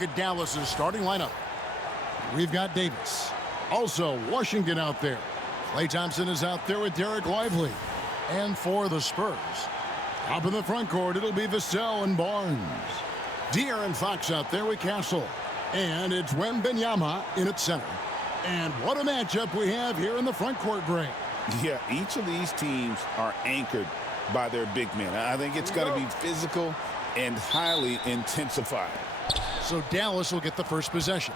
At Dallas's starting lineup, we've got Davis. Also, Washington out there. Klay Thompson is out there with Derek Lively. And for the Spurs, up in the front court, it'll be Vassell and Barnes. De'Aaron Fox out there with Castle. And it's Wembanyama in at center. And what a matchup we have here in the front court, Greg. Yeah, each of these teams are anchored by their big men. I think it's going to be physical and highly intensified. So Dallas will get the first possession.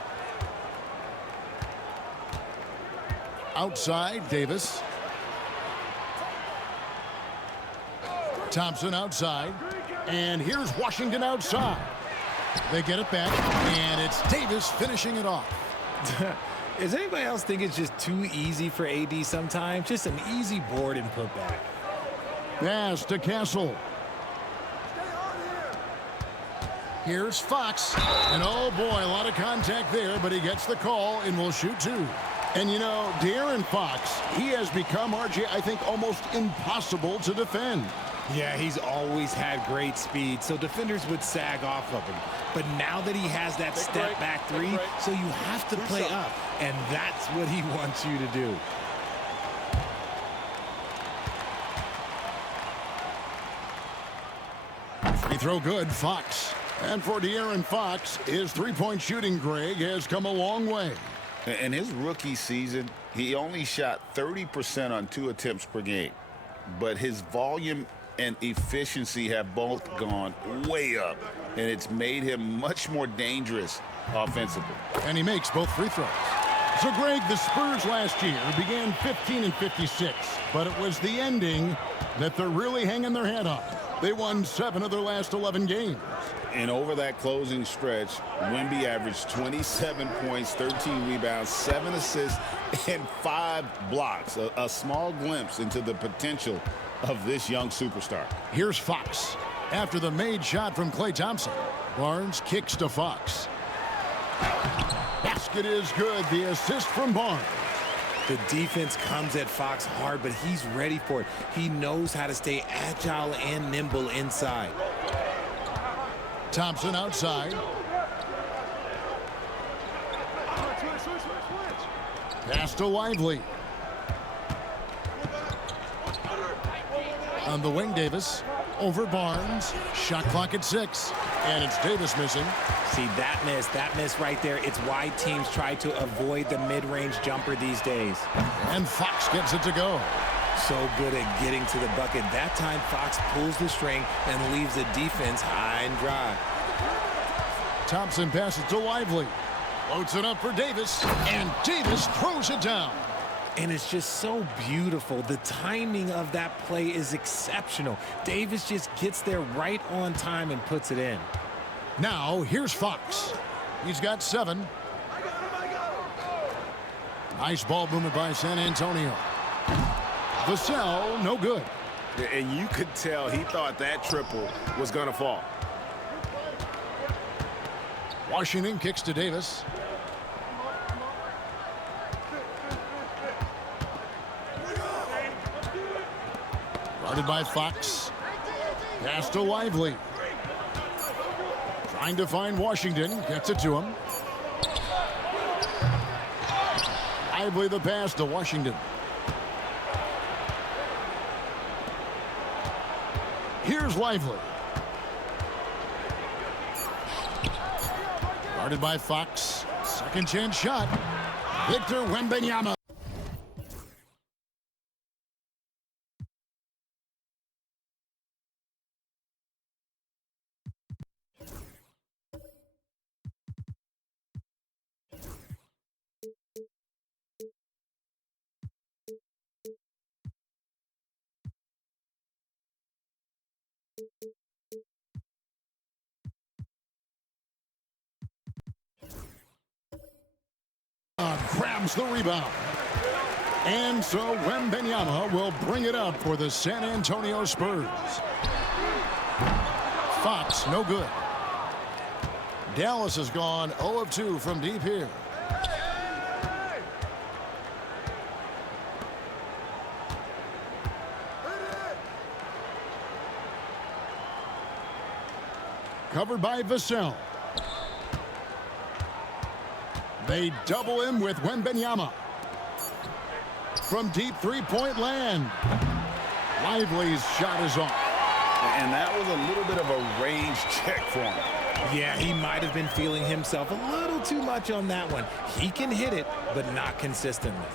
Outside, Davis. Thompson outside. And here's Washington outside. They get it back, and it's Davis finishing it off. Does anybody else think it's just too easy for AD sometimes? Just an easy board and put back. Pass to Castle. Here's Fox. And oh boy, a lot of contact there, but he gets the call and will shoot two. And you know, De'Aaron Fox, he has become, RJ, I think, almost impossible to defend. Yeah, he's always had great speed, so defenders would sag off of him. But now that he has that step-back three, so you have to play up, and that's what he wants you to do. Free throw good, Fox. And for De'Aaron Fox, his three-point shooting, Greg, has come a long way. In his rookie season, he only shot 30% on 2 attempts per game. But his volume and efficiency have both gone way up, and it's made him much more dangerous offensively. And he makes both free throws. So, Greg, the Spurs last year began 15-56, but it was the ending that they're really hanging their head on. They won 7 of their last 11 games. And over that closing stretch, Wemby averaged 27 points, 13 rebounds, 7 assists, and 5 blocks. A small glimpse into the potential of this young superstar. Here's Fox. After the made shot from Klay Thompson, Barnes kicks to Fox. Basket is good. The assist from Barnes. The defense comes at Fox hard, but he's ready for it. He knows how to stay agile and nimble inside. Thompson outside. Pass to Lively. On the wing, Davis. Over Barnes. Shot clock at 6. And it's Davis missing. See, that miss right there, it's why teams try to avoid the mid-range jumper these days. And Fox gets it to go. So good at getting to the bucket. That time, Fox pulls the string and leaves the defense high and dry. Thompson passes to Lively. Floats it up for Davis. And Davis throws it down. And it's just so beautiful. The timing of that play is exceptional. Davis just gets there right on time and puts it in. Now, here's Fox. He's got 7. Nice ball movement by San Antonio. Vassell, no good. And you could tell he thought that triple was going to fall. Washington kicks to Davis. Guarded by Fox. Pass to Lively. Trying to find Washington. Gets it to him. Lively the pass to Washington. Here's Lively. Guarded by Fox. Second chance shot. Victor Wembanyama. Grabs the rebound. And so Wembanyama will bring it up for the San Antonio Spurs. Fox, no good. Dallas has gone 0 of 2 from deep here. Covered by Vassell. They double him with Wembanyama. From deep three-point land. Lively's shot is off. And that was a little bit of a range check for him. Yeah, he might have been feeling himself a little too much on that one. He can hit it, but not consistently.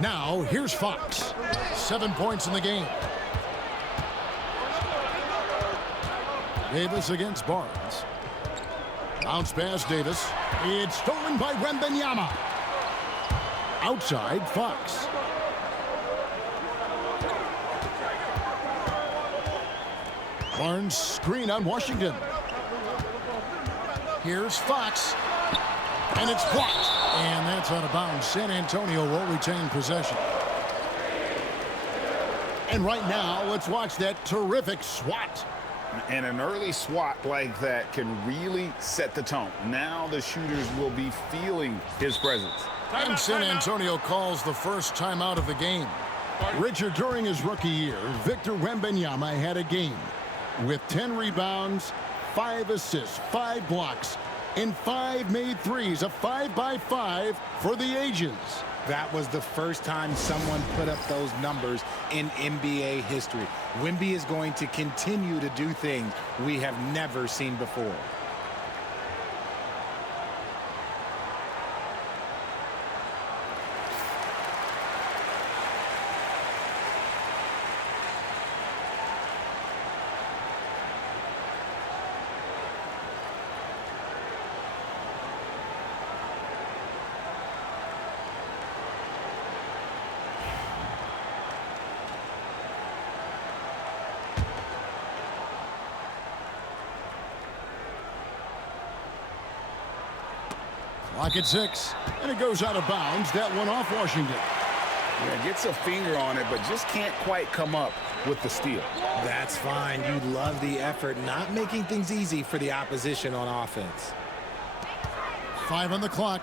Now, here's Fox. 7 points in the game. Davis against Barnes. Bounce pass, Davis. It's stolen by Wembanyama. Outside, Fox. Barnes screen on Washington. Here's Fox. And it's blocked. And that's out of bounds. San Antonio will retain possession. And right now, let's watch that terrific swat. And an early swat like that can really set the tone. Now the shooters will be feeling his presence. And San Antonio calls the first timeout of the game. Richard, during his rookie year, Victor Wembanyama had a game with 10 rebounds, 5 assists, 5 blocks, and 5 made threes, a 5-by-5 for the ages. That was the first time someone put up those numbers in NBA history. Wemby is going to continue to do things we have never seen before. Clock at 6, and it goes out of bounds. That one off Washington. Yeah, gets a finger on it, but just can't quite come up with the steal. That's fine. You love the effort, not making things easy for the opposition on offense. 5 on the clock.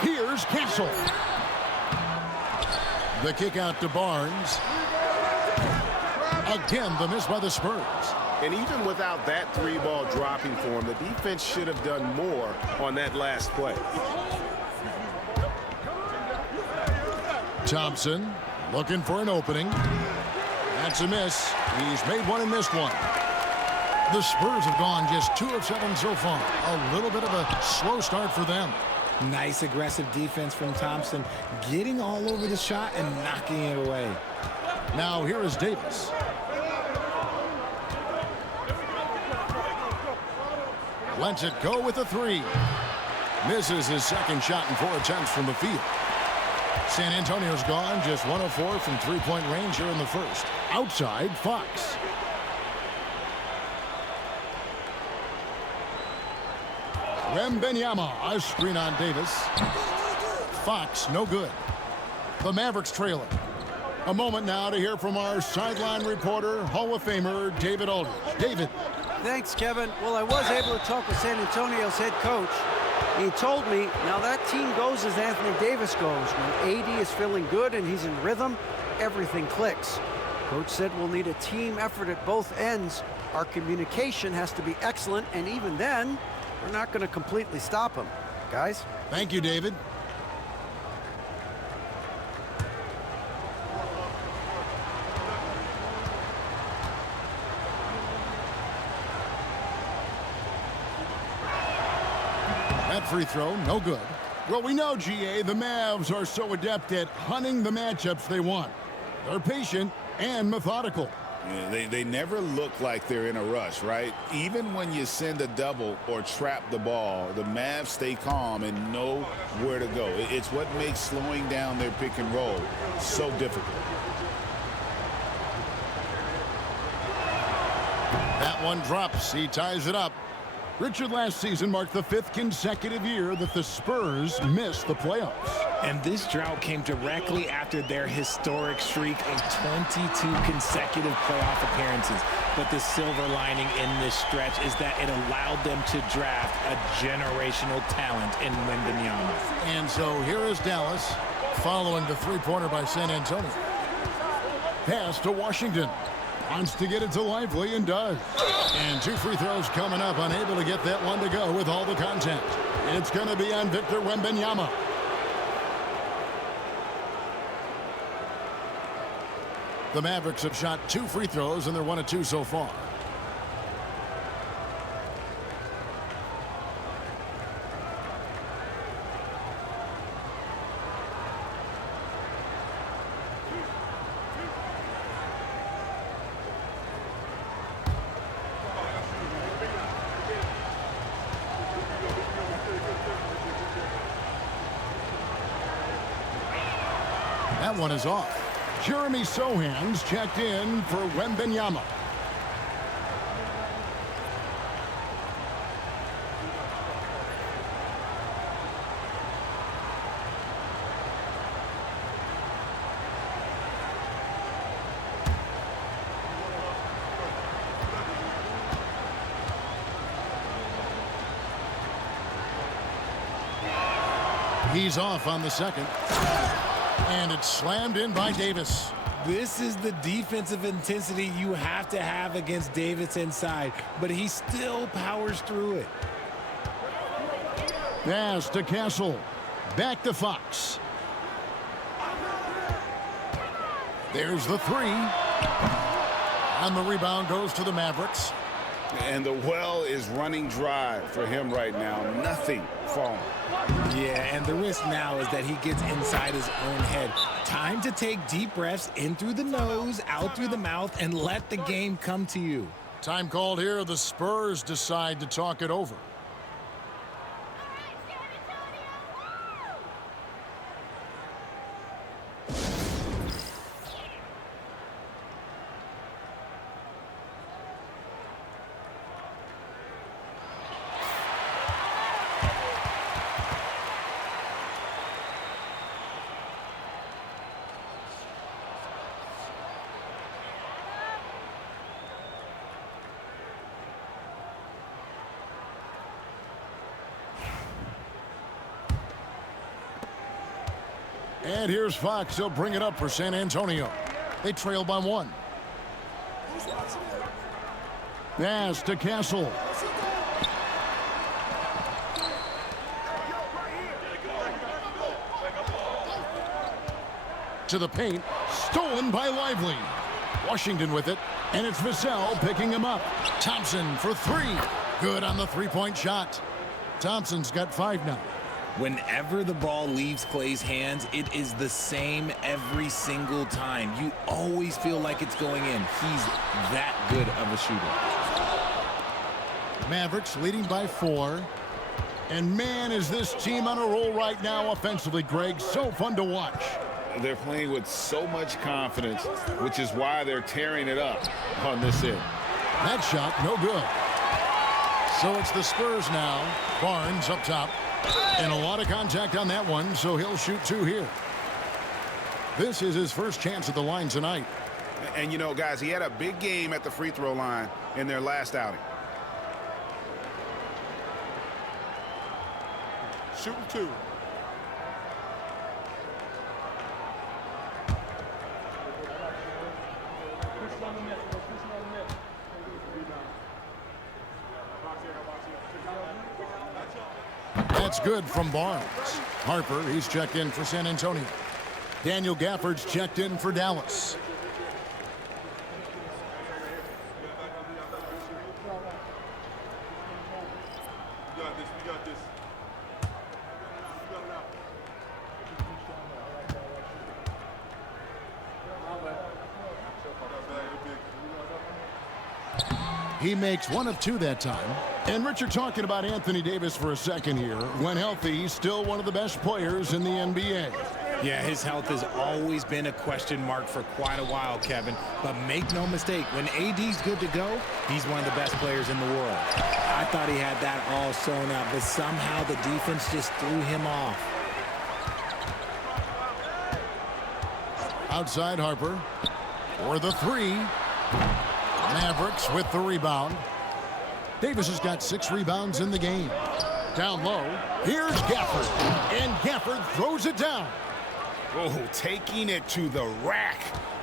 Here's Castle. The kick out to Barnes. Again, the miss by the Spurs. And even without that 3-ball dropping for him, the defense should have done more on that last play. Thompson looking for an opening. That's a miss. He's made one and missed one. The Spurs have gone just 2 of 7 so far. A little bit of a slow start for them. Nice aggressive defense from Thompson, getting all over the shot and knocking it away. Now here is Davis. Lets it go with a 3. Misses his second shot in 4 attempts from the field. San Antonio's gone just 1 of 4 from 3-point range here in the first. Outside, Fox. Wembanyama, a screen on Davis. Fox, no good. The Mavericks trailing. A moment now to hear from our sideline reporter, Hall of Famer David Aldridge. David. Thanks, Kevin. Well, I was able to talk with San Antonio's head coach. He told me, now that team goes as Anthony Davis goes. When AD is feeling good and he's in rhythm, everything clicks. Coach said we'll need a team effort at both ends. Our communication has to be excellent, and even then, we're not going to completely stop him. Guys? Thank you, David. That free throw, no good. Well, we know, GA, the Mavs are so adept at hunting the matchups they want. They're patient and methodical. Yeah, they never look like they're in a rush, right? Even when you send a double or trap the ball, the Mavs stay calm and know where to go. It's what makes slowing down their pick and roll so difficult. That one drops. He ties it up. Richard, last season marked the 5th consecutive year that the Spurs missed the playoffs. And this drought came directly after their historic streak of 22 consecutive playoff appearances. But the silver lining in this stretch is that it allowed them to draft a generational talent in Wembanyama. And so here is Dallas following the 3-pointer by San Antonio. Pass to Washington. Wants to get it to Lively and does. And 2 free throws coming up, unable to get that one to go with all the contact. It's going to be on Victor Wembanyama. The Mavericks have shot 2 free throws, and they're 1 of 2 so far. That one is off. Jeremy Sohan's checked in for Wembanyama. He's off on the second. And it's slammed in by Davis. This is the defensive intensity you have to have against Davis inside, but he still powers through it. Pass to Castle. Back to Fox. There's the 3. And the rebound goes to the Mavericks. And the well is running dry for him right now. Nothing falling. Yeah, and the risk now is that he gets inside his own head. Time to take deep breaths in through the nose, out through the mouth, and let the game come to you. Time called here. The Spurs decide to talk it over. And here's Fox. He'll bring it up for San Antonio. They trail by 1. Pass to Castle. To the paint. Stolen by Lively. Washington with it. And it's Vassell picking him up. Thompson for 3. Good on the three-point shot. Thompson's got 5 now. Whenever the ball leaves Clay's hands, it is the same every single time. You always feel like it's going in. He's that good of a shooter. Mavericks leading by 4. And man, is this team on a roll right now offensively, Greg. So fun to watch. They're playing with so much confidence, which is why they're tearing it up on this end. That shot, no good. So it's the Spurs now. Barnes up top. And a lot of contact on that one, so he'll shoot 2 here. This is his first chance at the line tonight. And, you know, guys, he had a big game at the free throw line in their last outing. Shooting 2. That's good from Barnes. Harper, he's checked in for San Antonio. Daniel Gafford's checked in for Dallas. We got this. He makes 1 of 2 that time. And Richard, talking about Anthony Davis for a second here. When healthy, he's still one of the best players in the NBA. Yeah, his health has always been a question mark for quite a while, Kevin. But make no mistake, when AD's good to go, he's one of the best players in the world. I thought he had that all sewn up, but somehow the defense just threw him off. Outside Harper for the 3. Mavericks with the rebound. Davis has got 6 rebounds in the game. Down low, here's Gafford. And Gafford throws it down. Oh, taking it to the rack.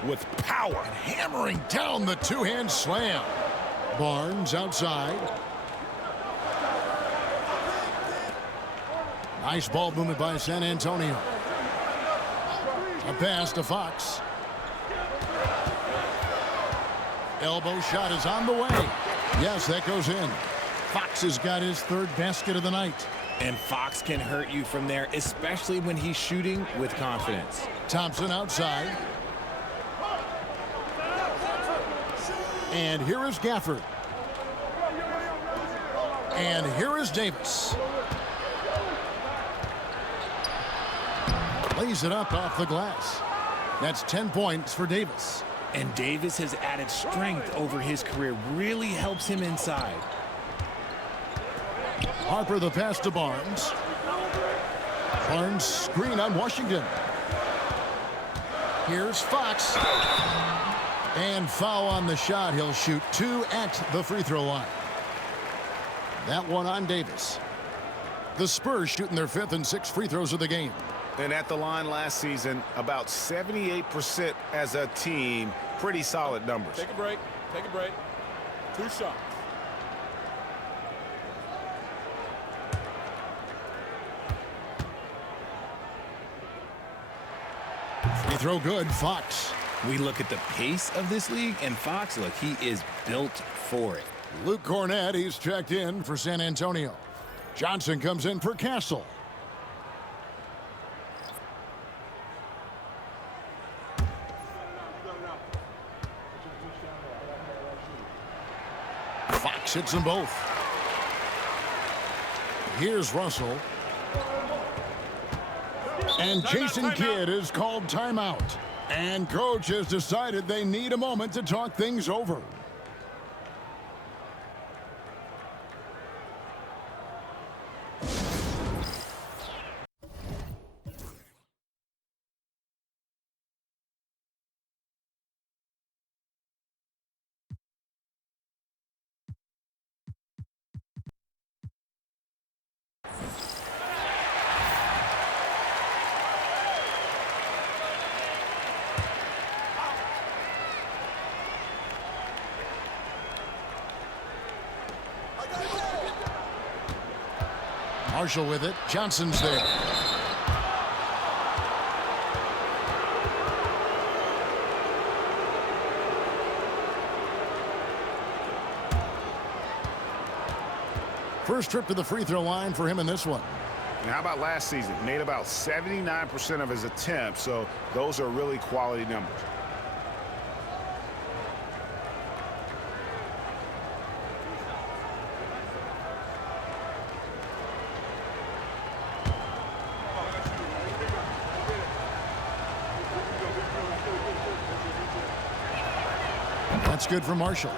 with power. Hammering down the two-hand slam. Barnes outside. Nice ball movement by San Antonio. A pass to Fox. Elbow shot is on the way. Yes, that goes in. Fox has got his third basket of the night. And Fox can hurt you from there, especially when he's shooting with confidence. Thompson outside. And here is Gafford. And here is Davis. Lays it up off the glass. That's 10 points for Davis. And Davis has added strength over his career. Really helps him inside. Harper the pass to Barnes. Barnes screen on Washington. Here's Fox. And foul on the shot. He'll shoot 2 at the free throw line. That one on Davis. The Spurs shooting their 5th and 6th free throws of the game. And at the line last season, about 78% as a team. Pretty solid numbers. Take a break. Take a break. 2 shots. Free throw good, Fox. We look at the pace of this league, and Fox, look, he is built for it. Luke Cornett, he's checked in for San Antonio. Johnson comes in for Castle. Fox hits them both. Here's Russell. And Jason Kidd is called timeout. And coach has decided they need a moment to talk things over. Marshall with it. Johnson's there. First trip to the free throw line for him in this one. And how about last season? Made about 79% of his attempts, so those are really quality numbers. That's good for Marshall.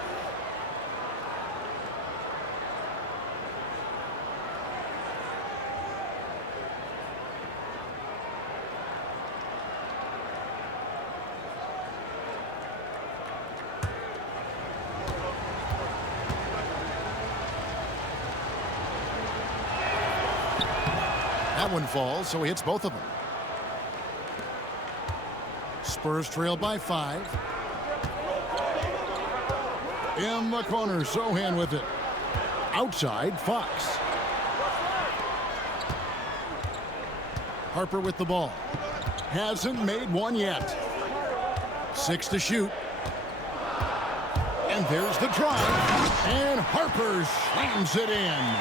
That one falls, so he hits both of them. Spurs trail by 5. In the corner, Sohan with it. Outside, Fox. Harper with the ball. Hasn't made one yet. 6 to shoot. And there's the drive. And Harper slams it in.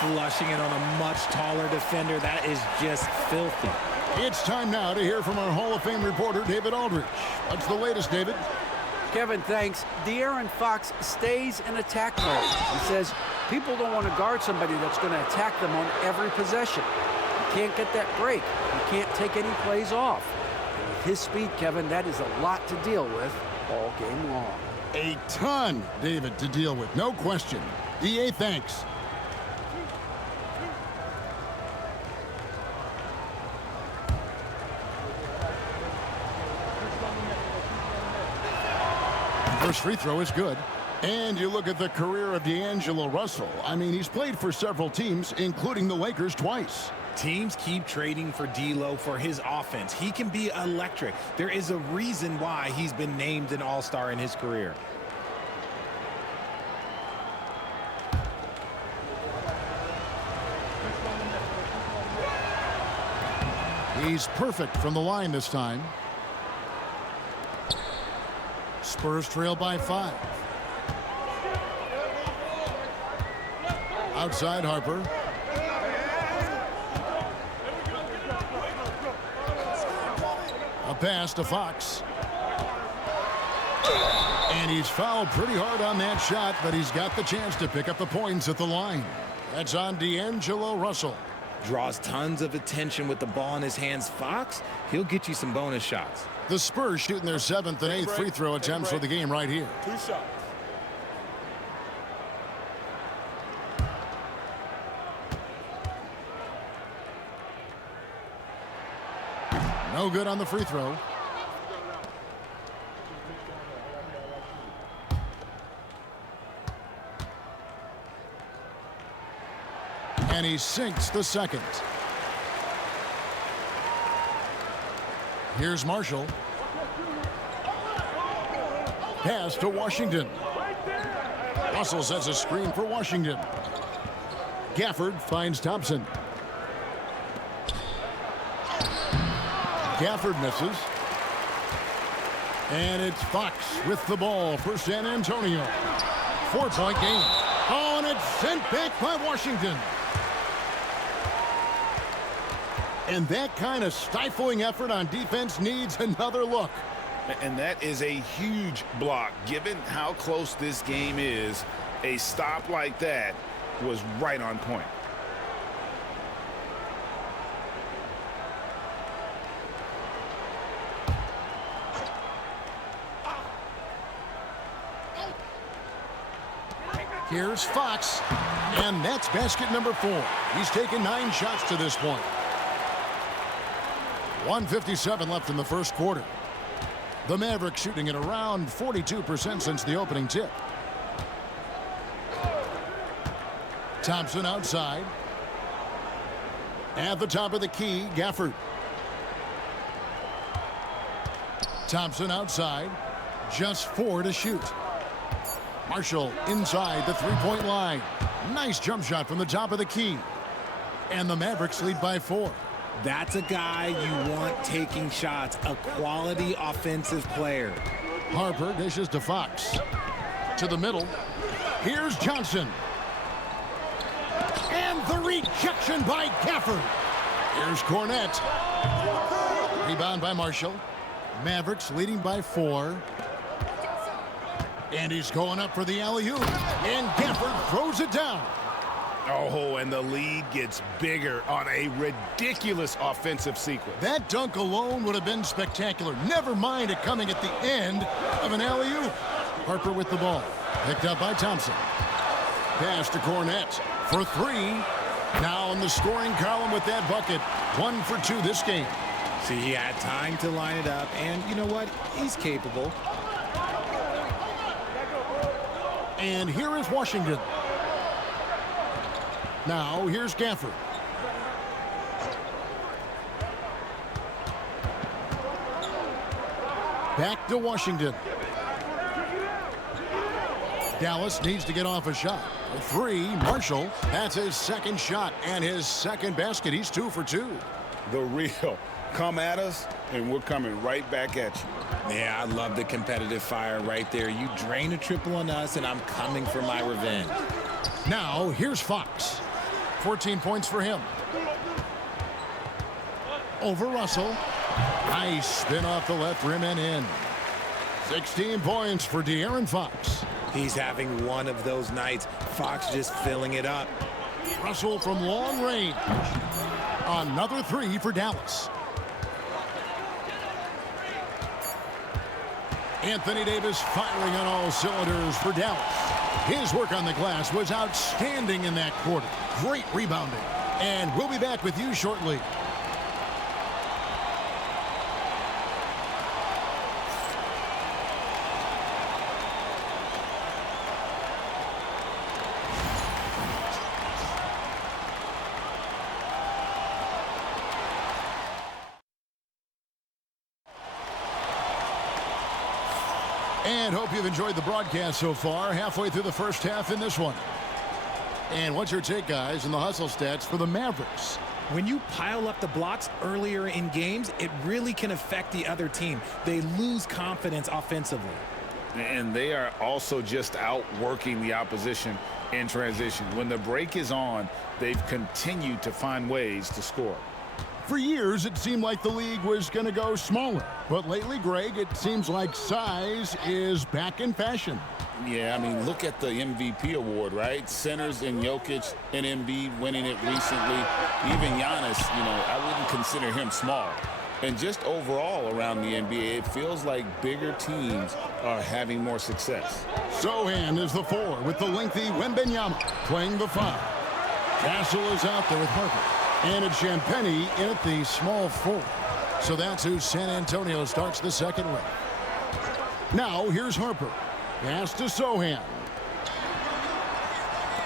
Flushing it on a much taller defender. That is just filthy. It's time now to hear from our Hall of Fame reporter, David Aldridge. What's the latest, David? Kevin, thanks. De'Aaron Fox stays in attack mode. He says people don't want to guard somebody that's going to attack them on every possession. You can't get that break. You can't take any plays off. And with his speed, Kevin, that is a lot to deal with all game long. A ton, David, to deal with, no question. DA, thanks. First free throw is good. And you look at the career of D'Angelo Russell. I mean, he's played for several teams, including the Lakers twice. Teams keep trading for D'Lo for his offense. He can be electric. There is a reason why he's been named an all-star in his career. He's perfect from the line this time. Spurs trail by 5. Outside Harper. A pass to Fox. And he's fouled pretty hard on that shot, but he's got the chance to pick up the points at the line. That's on D'Angelo Russell. Draws tons of attention with the ball in his hands. Fox, he'll get you some bonus shots. The Spurs shooting their 7th and 8th free throw attempts for the game right here. 2 shots. No good on the free throw. And he sinks the second. Here's Marshall. Pass to Washington. Russell sets a screen for Washington. Gafford finds Thompson. Gafford misses. And it's Fox with the ball for San Antonio. 4-point game. Oh, and it's sent back by Washington. And that kind of stifling effort on defense needs another look. And that is a huge block. Given how close this game is, a stop like that was right on point. Here's Fox, and that's basket number 4. He's taken 9 shots to this point. 1:57 left in the first quarter. The Mavericks shooting at around 42% since the opening tip. Thompson outside. At the top of the key, Gafford. Thompson outside. Just 4 to shoot. Marshall inside the three-point line. Nice jump shot from the top of the key. And the Mavericks lead by 4. That's a guy you want taking shots, a quality offensive player. Harper dishes to Fox. To the middle. Here's Johnson. And the rejection by Gafford. Here's Cornette. Rebound by Marshall. Mavericks leading by 4. And he's going up for the alley-oop. And Gafford throws it down. Oh, and the lead gets bigger on a ridiculous offensive sequence. That dunk alone would have been spectacular. Never mind it coming at the end of an alley-oop. Harper with the ball. Picked up by Thompson. Pass to Cornette for 3. Now in the scoring column with that bucket. 1 for 2 this game. See, he had time to line it up, and you know what? He's capable. And here is Washington. Now, here's Gafford. Back to Washington. Dallas needs to get off a shot. A 3, Marshall. That's his second shot and his second basket. He's 2 for 2. The real. Come at us, and we're coming right back at you. Yeah, I love the competitive fire right there. You drain a triple on us, and I'm coming for my revenge. Now, here's Fox. 14 points for him. Over Russell. Nice spin off the left rim and in. 16 points for De'Aaron Fox. He's having one of those nights. Fox just filling it up. Russell from long range. Another 3 for Dallas. Anthony Davis firing on all cylinders for Dallas. His work on the glass was outstanding in that quarter. Great rebounding. And we'll be back with you shortly. And hope you've enjoyed the broadcast so far. Halfway through the first half in this one. And what's your take, guys, in the hustle stats for the Mavericks? When you pile up the blocks earlier in games, it really can affect the other team. They lose confidence offensively. And they are also just outworking the opposition in transition. When the break is on, they've continued to find ways to score. For years, it seemed like the league was going to go smaller. But lately, Greg, it seems like size is back in fashion. Yeah, I mean, look at the MVP award, right? Centers and Jokic and Embiid winning it recently. Even Giannis, I wouldn't consider him small. And just overall around the NBA, it feels like bigger teams are having more success. Sohan is the 4 with the lengthy Wembanyama playing the 5. Castle is out there with Harper. And it's Champagnie in at the small 4. So that's who San Antonio starts the second with. Now here's Harper. Pass to Sohan.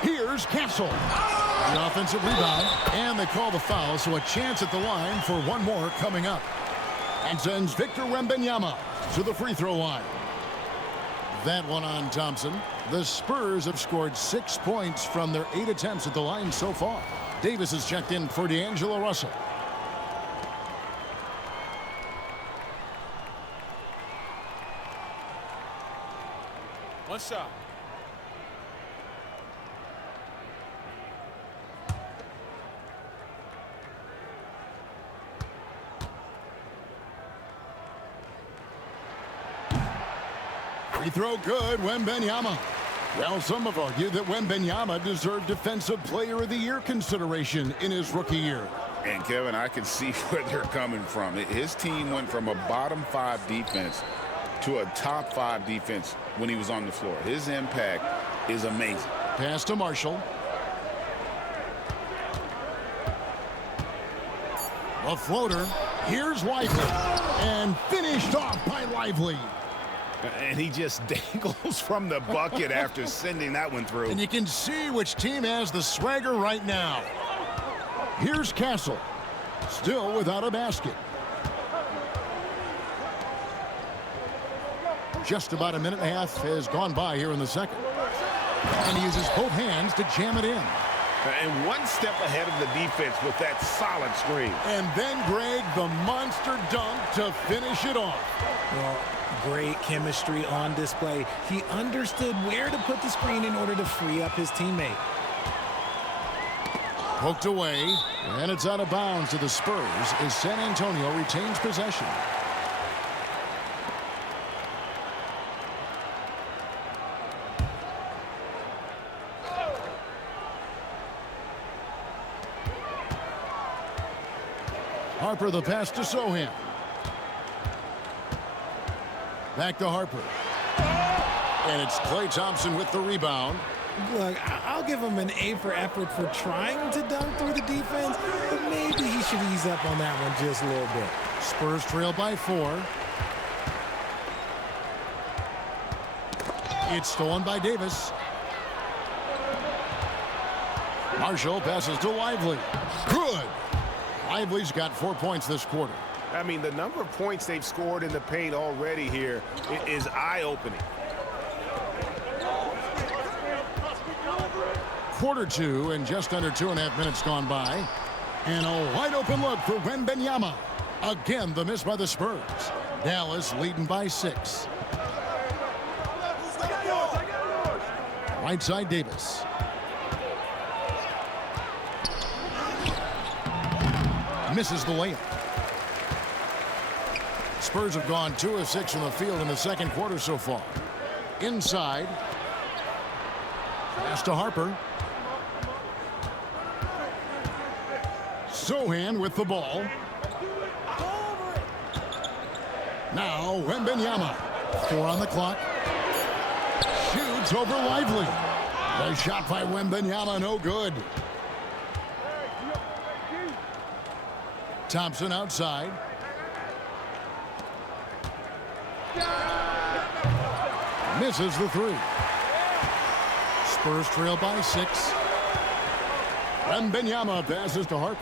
Here's Castle. The offensive rebound. And they call the foul, so a chance at the line for one more coming up. And sends Victor Wembanyama to the free throw line. That one on Thompson. The Spurs have scored 6 points from their 8 attempts at the line so far. Davis is checked in for D'Angelo Russell. One shot. Free throw good, Wembanyama. Well, some have argued that Wembanyama deserved Defensive Player of the Year consideration in his rookie year. And, Kevin, I can see where they're coming from. His team went from a bottom 5 defense to a top 5 defense when he was on the floor. His impact is amazing. Pass to Marshall. A floater. Here's Lively. And finished off by Lively. And he just dangles from the bucket after sending that one through. And you can see which team has the swagger right now. Here's Castle. Still without a basket. Just about a minute and a half has gone by here in the second. And he uses both hands to jam it in. And one step ahead of the defense with that solid screen. And then, Greg, the monster dunk to finish it off. Well, great chemistry on display. He understood where to put the screen in order to free up his teammate. Poked away, and it's out of bounds to the Spurs as San Antonio retains possession. Harper the pass to Sohan. Back to Harper. And it's Klay Thompson with the rebound. Look, I'll give him an A for effort for trying to dunk through the defense, but maybe he should ease up on that one just a little bit. Spurs trail by 4. It's stolen by Davis. Marshall passes to Lively. Good. Lively's got 4 points this quarter. I mean, the number of points they've scored in the paint already here is eye-opening. Quarter 2 and just under 2.5 minutes gone by. And a wide open look for Wembanyama. Again, the miss by the Spurs. Dallas leading by 6. Right side Davis. Misses the layup. Spurs have gone 2 of 6 from the field in the second quarter so far. Inside. Pass to Harper. Sohan with the ball. Now Wembanyama. 4 on the clock. Shoots over Lively. The shot by Wembanyama, no good. Thompson outside. Misses the 3. Spurs trail by 6. Wembanyama passes to Harper.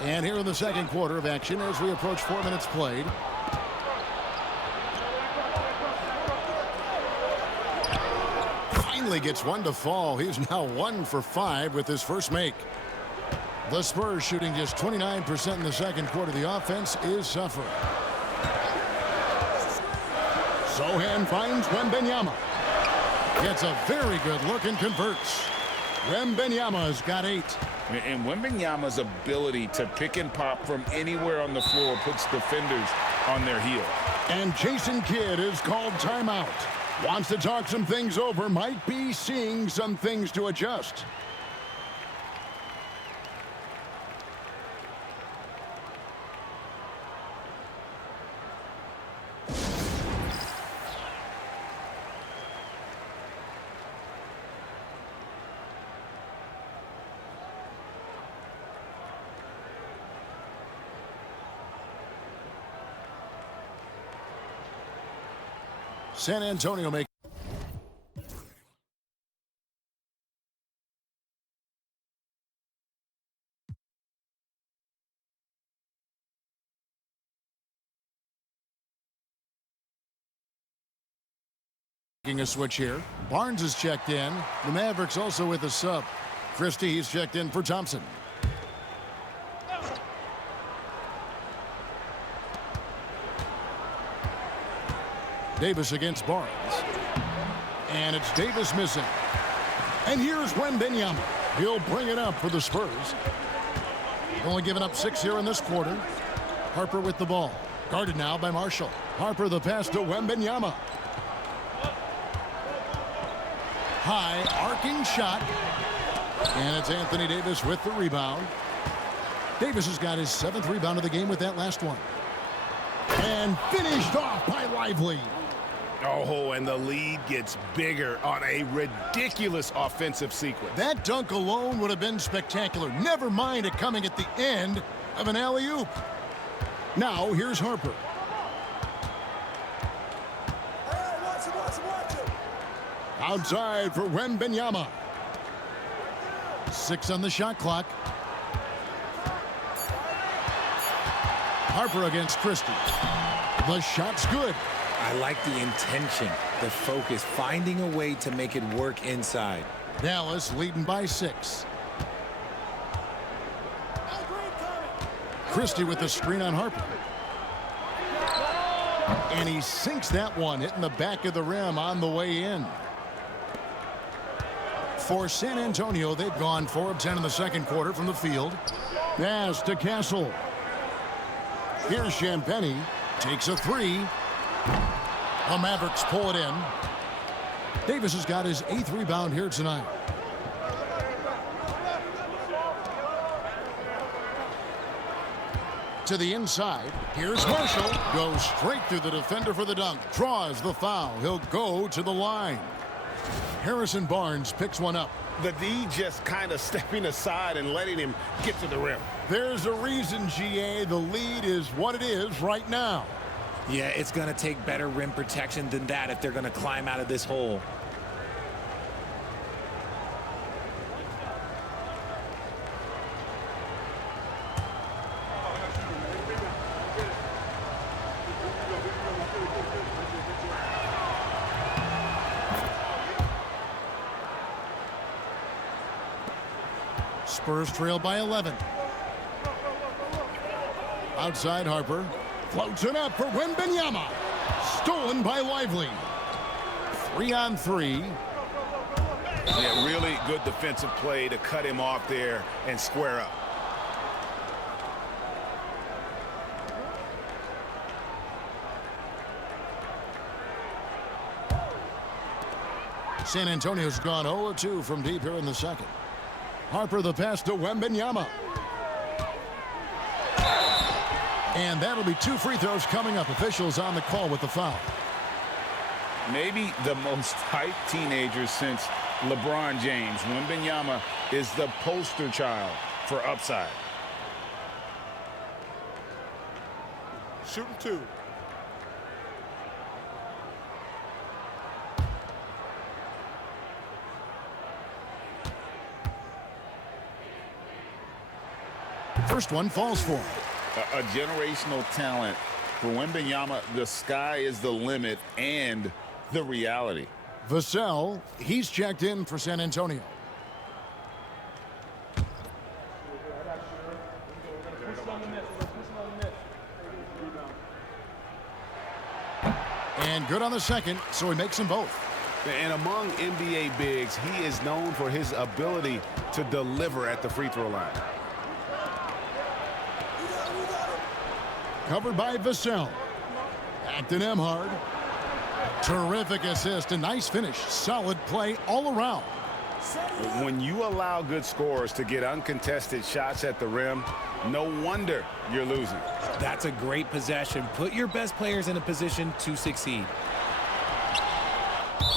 And here in the second quarter of action as we approach 4 minutes played. Finally gets one to fall. He's now 1 for 5 with his first make. The Spurs shooting just 29% in the second quarter. The offense is suffering. Sohan finds Wembanyama. Gets a very good look and converts. Wembanyama's got 8. And Wembanyama's ability to pick and pop from anywhere on the floor puts defenders on their heel. And Jason Kidd is called timeout. Wants to talk some things over. Might be seeing some things to adjust. San Antonio making a switch here. Barnes is checked in. The Mavericks also with a sub. Christie, he's checked in for Thompson. Davis against Barnes. And it's Davis missing. And here's Wembanyama. He'll bring it up for the Spurs. Only given up 6 here in this quarter. Harper with the ball. Guarded now by Marshall. Harper the pass to Wembanyama. High arcing shot. And it's Anthony Davis with the rebound. Davis has got his 7th rebound of the game with that last one. And finished off by Lively. Oh, and the lead gets bigger on a ridiculous offensive sequence. That dunk alone would have been spectacular. Never mind it coming at the end of an alley-oop. Now, here's Harper. Outside for Wembanyama. 6 on the shot clock. Harper against Christie. The shot's good. I like the intention, the focus, finding a way to make it work inside. Dallas leading by 6. Christie with the screen on Harper. And he sinks that one, hitting the back of the rim on the way in. For San Antonio, they've gone 4 of 10 in the second quarter from the field. Pass to Castle. Here's Champagnie. Takes a 3. The Mavericks pull it in. Davis has got his 8th rebound here tonight. To the inside. Here's Marshall. Goes straight through the defender for the dunk. Draws the foul. He'll go to the line. Harrison Barnes picks one up. The D just kind of stepping aside and letting him get to the rim. There's a reason, GA. The lead is what it is right now. Yeah, it's going to take better rim protection than that if they're going to climb out of this hole. Spurs trail by 11. Outside Harper. Floats it up for Wembanyama. Stolen by Lively. 3-on-3. Yeah, really good defensive play to cut him off there and square up. San Antonio's gone 0-2 from deep here in the second. Harper the pass to Wembanyama. And that'll be 2 free throws coming up. Officials on the call with the foul. Maybe the most hyped teenager since LeBron James. Wembanyama is the poster child for upside. Shooting 2. first one falls for him. A generational talent. For Wembanyama, the sky is the limit and the reality. Vassell, he's checked in for San Antonio. And good on the second, so he makes them both. And among NBA bigs, he is known for his ability to deliver at the free throw line. Covered by Vassell. Back to Nembhard. Terrific assist, a nice finish. Solid play all around. When you allow good scorers to get uncontested shots at the rim, no wonder you're losing. That's a great possession. Put your best players in a position to succeed.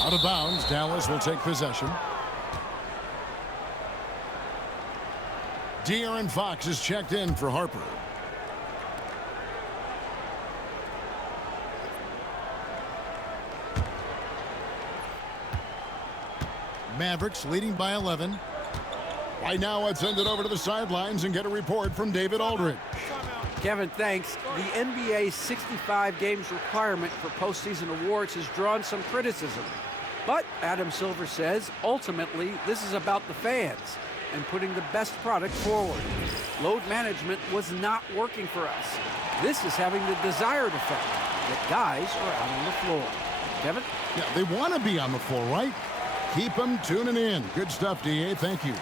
Out of bounds, Dallas will take possession. De'Aaron Fox is checked in for Harper. Mavericks leading by 11. Right now, let's send it over to the sidelines and get a report from David Aldridge. Kevin, thanks. The NBA's 65 games requirement for postseason awards has drawn some criticism. But Adam Silver says, ultimately, this is about the fans and putting the best product forward. Load management was not working for us. This is having the desired effect, that guys are out on the floor. Kevin? Yeah, they want to be on the floor, right? Keep them tuning in. Good stuff, DA. Thank you.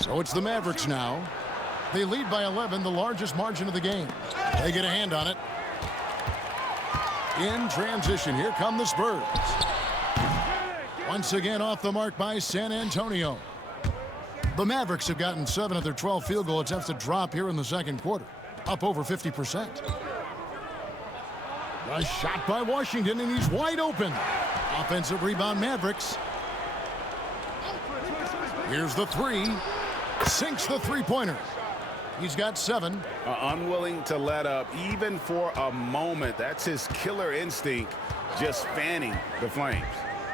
So it's the Mavericks now. They lead by 11, the largest margin of the game. They get a hand on it. In transition, here come the Spurs. Once again off the mark by San Antonio. The Mavericks have gotten 7 of their 12 field goal attempts to drop here in the second quarter, up over 50%. A shot by Washington, and he's wide open. Offensive rebound, Mavericks. Here's the three. Sinks the three-pointer. He's got 7. Unwilling to let up even for a moment. That's his killer instinct, just fanning the flames.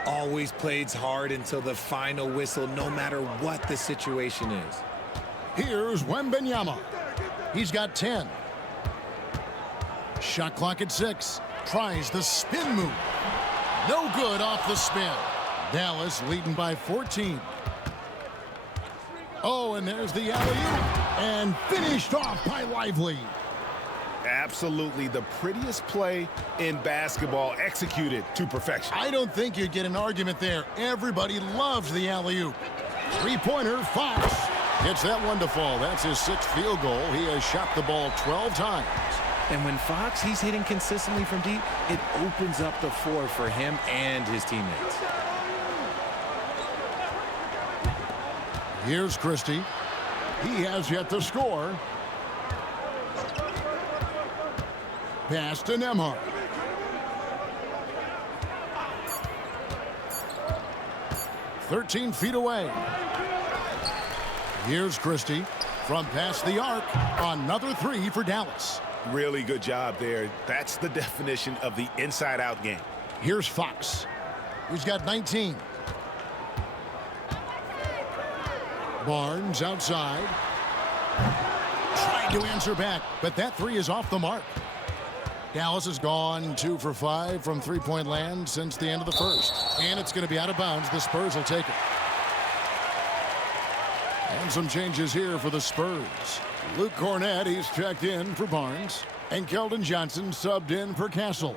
Always plays hard until the final whistle, no matter what the situation is. Here's Wembanyama. He's got 10. Shot clock at 6. Tries the spin move. No good off the spin. Dallas leading by 14. Oh, and there's the alley-oop. And finished off by Lively. Absolutely the prettiest play in basketball, executed to perfection. I don't think you'd get an argument there. Everybody loves the alley-oop. Three-pointer, Fox. Gets that one to fall. That's his 6th field goal. He has shot the ball 12 times. And when Fox, he's hitting consistently from deep, it opens up the floor for him and his teammates. Here's Christie. He has yet to score. Pass to Nembhard. "13 feet away. Here's Christie from past the arc. Another 3 for Dallas. Really good job there. That's the definition of the inside-out game. Here's Fox. He's got 19. Barnes outside. Tried to answer back, but that 3 is off the mark. Dallas has gone 2 for 5 from three-point land since the end of the first. And it's going to be out of bounds. The Spurs will take it. And some changes here for the Spurs. Luke Cornett, he's checked in for Barnes. And Keldon Johnson subbed in for Castle.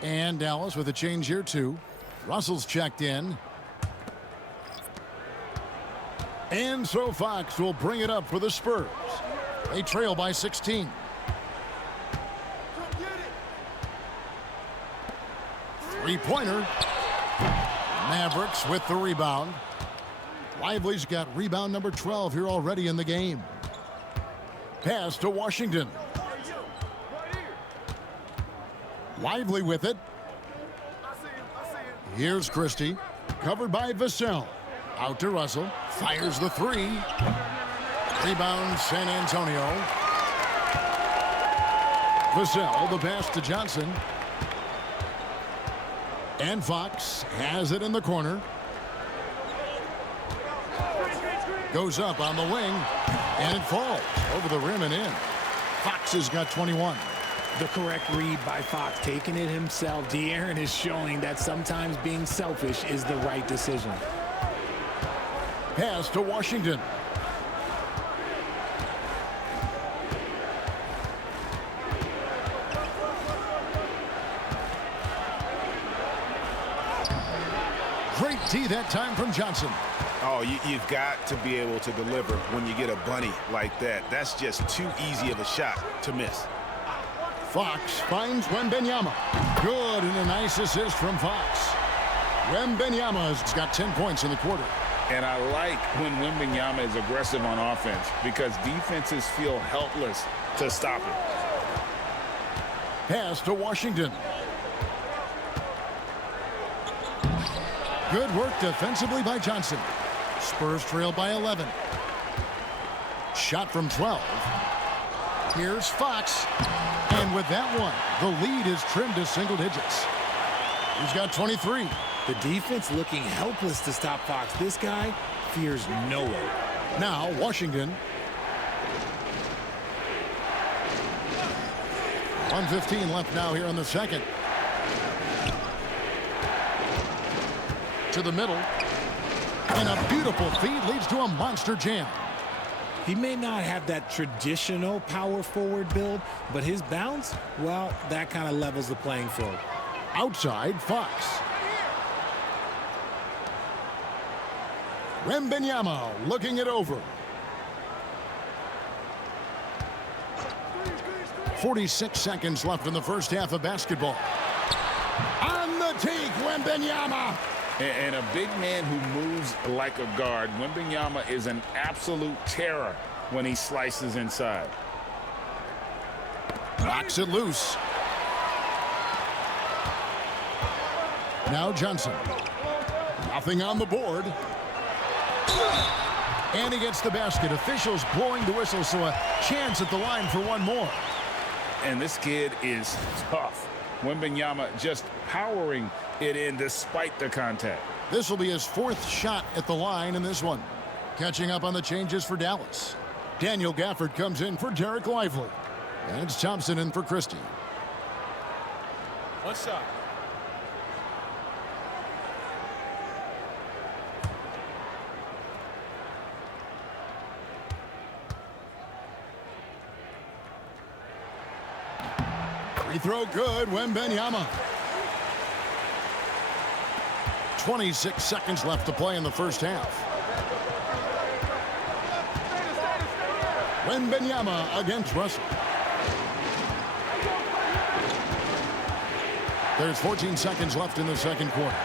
And Dallas with a change here too. Russell's checked in. And so Fox will bring it up for the Spurs. They trail by 16. Three-pointer. Mavericks with the rebound. Lively's got rebound number 12 here already in the game. Pass to Washington. Lively with it. Here's Christie. Covered by Vassell. Out to Russell. Fires the three. Rebound, San Antonio. Vassell, the pass to Johnson. And Fox has it in the corner. Goes up on the wing. And it falls over the rim and in. Fox has got 21. The correct read by Fox, taking it himself. De'Aaron is showing that sometimes being selfish is the right decision. Pass to Washington. Great D that time from Johnson. Oh, you've got to be able to deliver when you get a bunny like that. That's just too easy of a shot to miss. Fox finds Wembanyama. Good, and a nice assist from Fox. Wembanyama's got 10 points in the quarter. And I like when Wembanyama is aggressive on offense because defenses feel helpless to stop him. Pass to Washington. Good work defensively by Johnson. Spurs trail by 11. Shot from 12. Here's Fox. And with that one, the lead is trimmed to single digits. He's got 23. The defense looking helpless to stop Fox. This guy fears no one. Now Washington. 1:15 left now here in the second. To the middle. And a beautiful feed leads to a monster jam. He may not have that traditional power forward build, but his bounce, well, that kind of levels the playing field. Outside, Fox. Wembanyama looking it over. 46 seconds left in the first half of basketball. On the take, Wembanyama. And a big man who moves like a guard, Wembanyama is an absolute terror when he slices inside. Knocks it loose. Now Johnson. Nothing on the board. And he gets the basket. Officials blowing the whistle, so a chance at the line for one more. And this kid is tough. Wembanyama just powering it in despite the contact. This will be his fourth shot at the line in this one. Catching up on the changes for Dallas. Daniel Gafford comes in for Derek Lively. And it's Thompson in for Christie. One shot. Free throw good, Wembanyama. 26 seconds left to play in the first half. Wembanyama against Russell. There's 14 seconds left in the second quarter.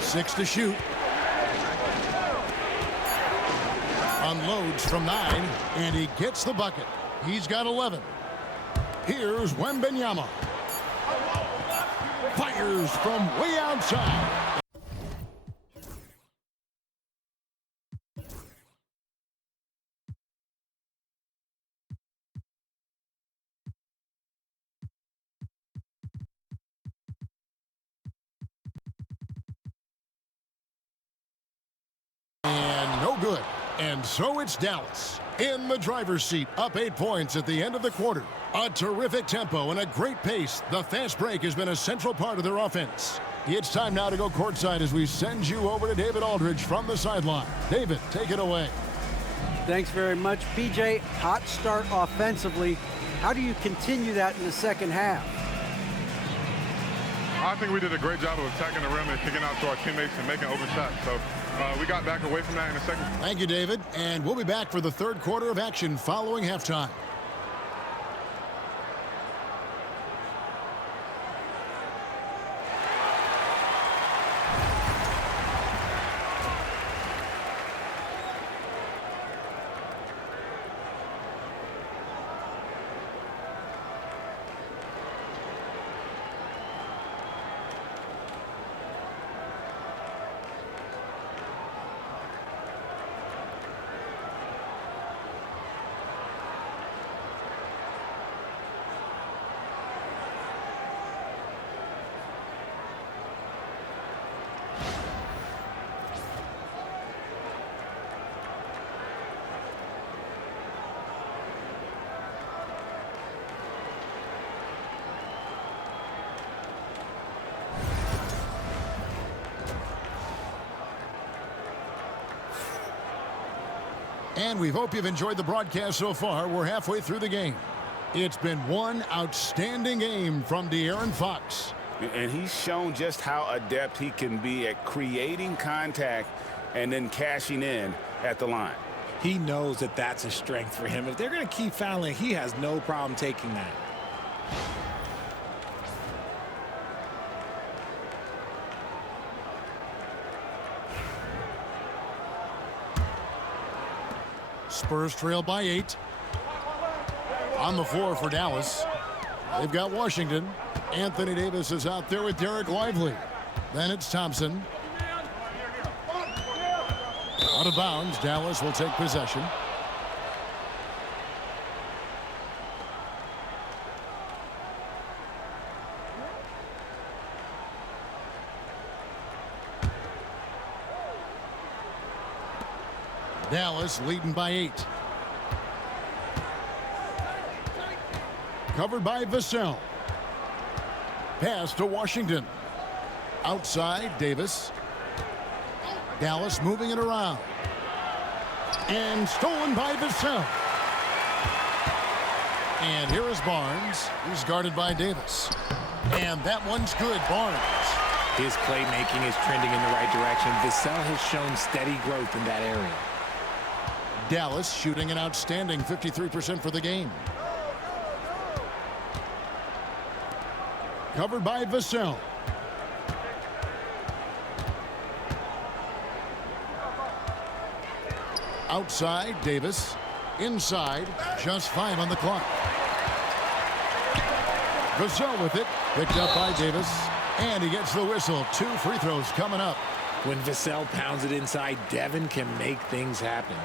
6 to shoot. Unloads from 9, and he gets the bucket. He's got 11. Here's Wembanyama. Fires from way outside. And no good. And so it's Dallas in the driver's seat, up 8 points at the end of the quarter. A terrific tempo and a great pace. The fast break has been a central part of their offense. It's time now to go courtside as we send you over to David Aldridge from the sideline. David, take it away. Thanks very much, PJ. Hot start offensively. How do you continue that in the second half? I think we did a great job of attacking the rim and kicking out to our teammates and making open shots. So we got back away from that in a second. Thank you, David. And we'll be back for the third quarter of action following halftime. And we hope you've enjoyed the broadcast so far. We're halfway through the game. It's been one outstanding game from De'Aaron Fox. And he's shown just how adept he can be at creating contact and then cashing in at the line. He knows that that's a strength for him. If they're going to keep fouling, he has no problem taking that. Spurs trail by 8. On the floor for Dallas. They've got Washington. Anthony Davis is out there with Derek Lively. Then it's Thompson. Out of bounds. Dallas will take possession. Dallas leading by 8. Covered by Vassell. Pass to Washington. Outside, Davis. Dallas moving it around. And stolen by Vassell. And here is Barnes. He's guarded by Davis. And that one's good, Barnes. His playmaking is trending in the right direction. Vassell has shown steady growth in that area. Dallas shooting an outstanding 53% for the game. Covered by Vassell. Outside, Davis. Inside, just 5 on the clock. Vassell with it. Picked up by Davis. And he gets the whistle. 2 free throws coming up. When Vassell pounds it inside, Devin can make things happen.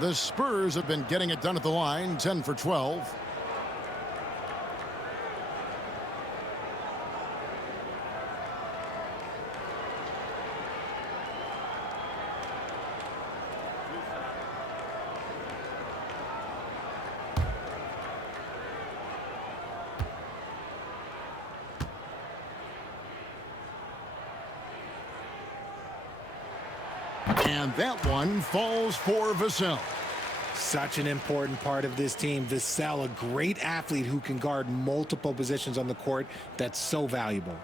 The Spurs have been getting it done at the line, 10 for 12. And that one falls for Vassell. Such an important part of this team. Vassell, a great athlete who can guard multiple positions on the court. That's so valuable.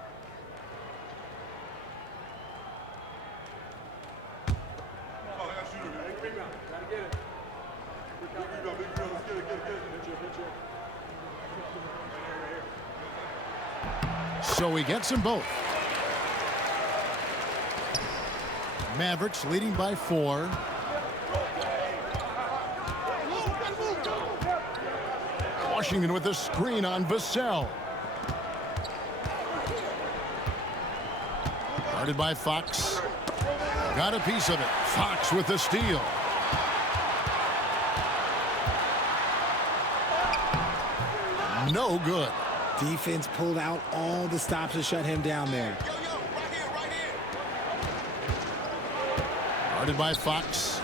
So he gets them both. Mavericks leading by 4. Washington with a screen on Vassell. Guarded by Fox. Got a piece of it. Fox with the steal. No good. Defense pulled out all the stops to shut him down there. Guarded by Fox.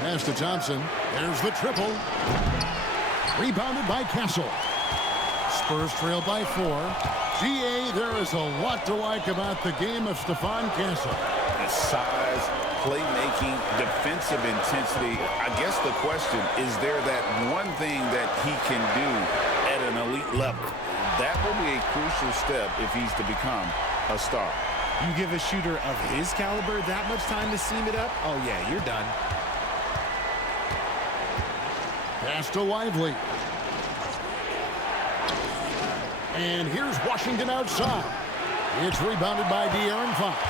Pass to Thompson. There's the triple. Rebounded by Castle. Spurs trail by 4. GA, there is a lot to like about the game of Stephon Castle. His size, playmaking, defensive intensity. I guess the question, is there that one thing that he can do at an elite level? That will be a crucial step if he's to become a star. You give a shooter of his caliber that much time to seam it up? Oh, yeah, you're done. Pass to Lively. And here's Washington outside. It's rebounded by De'Aaron Fox.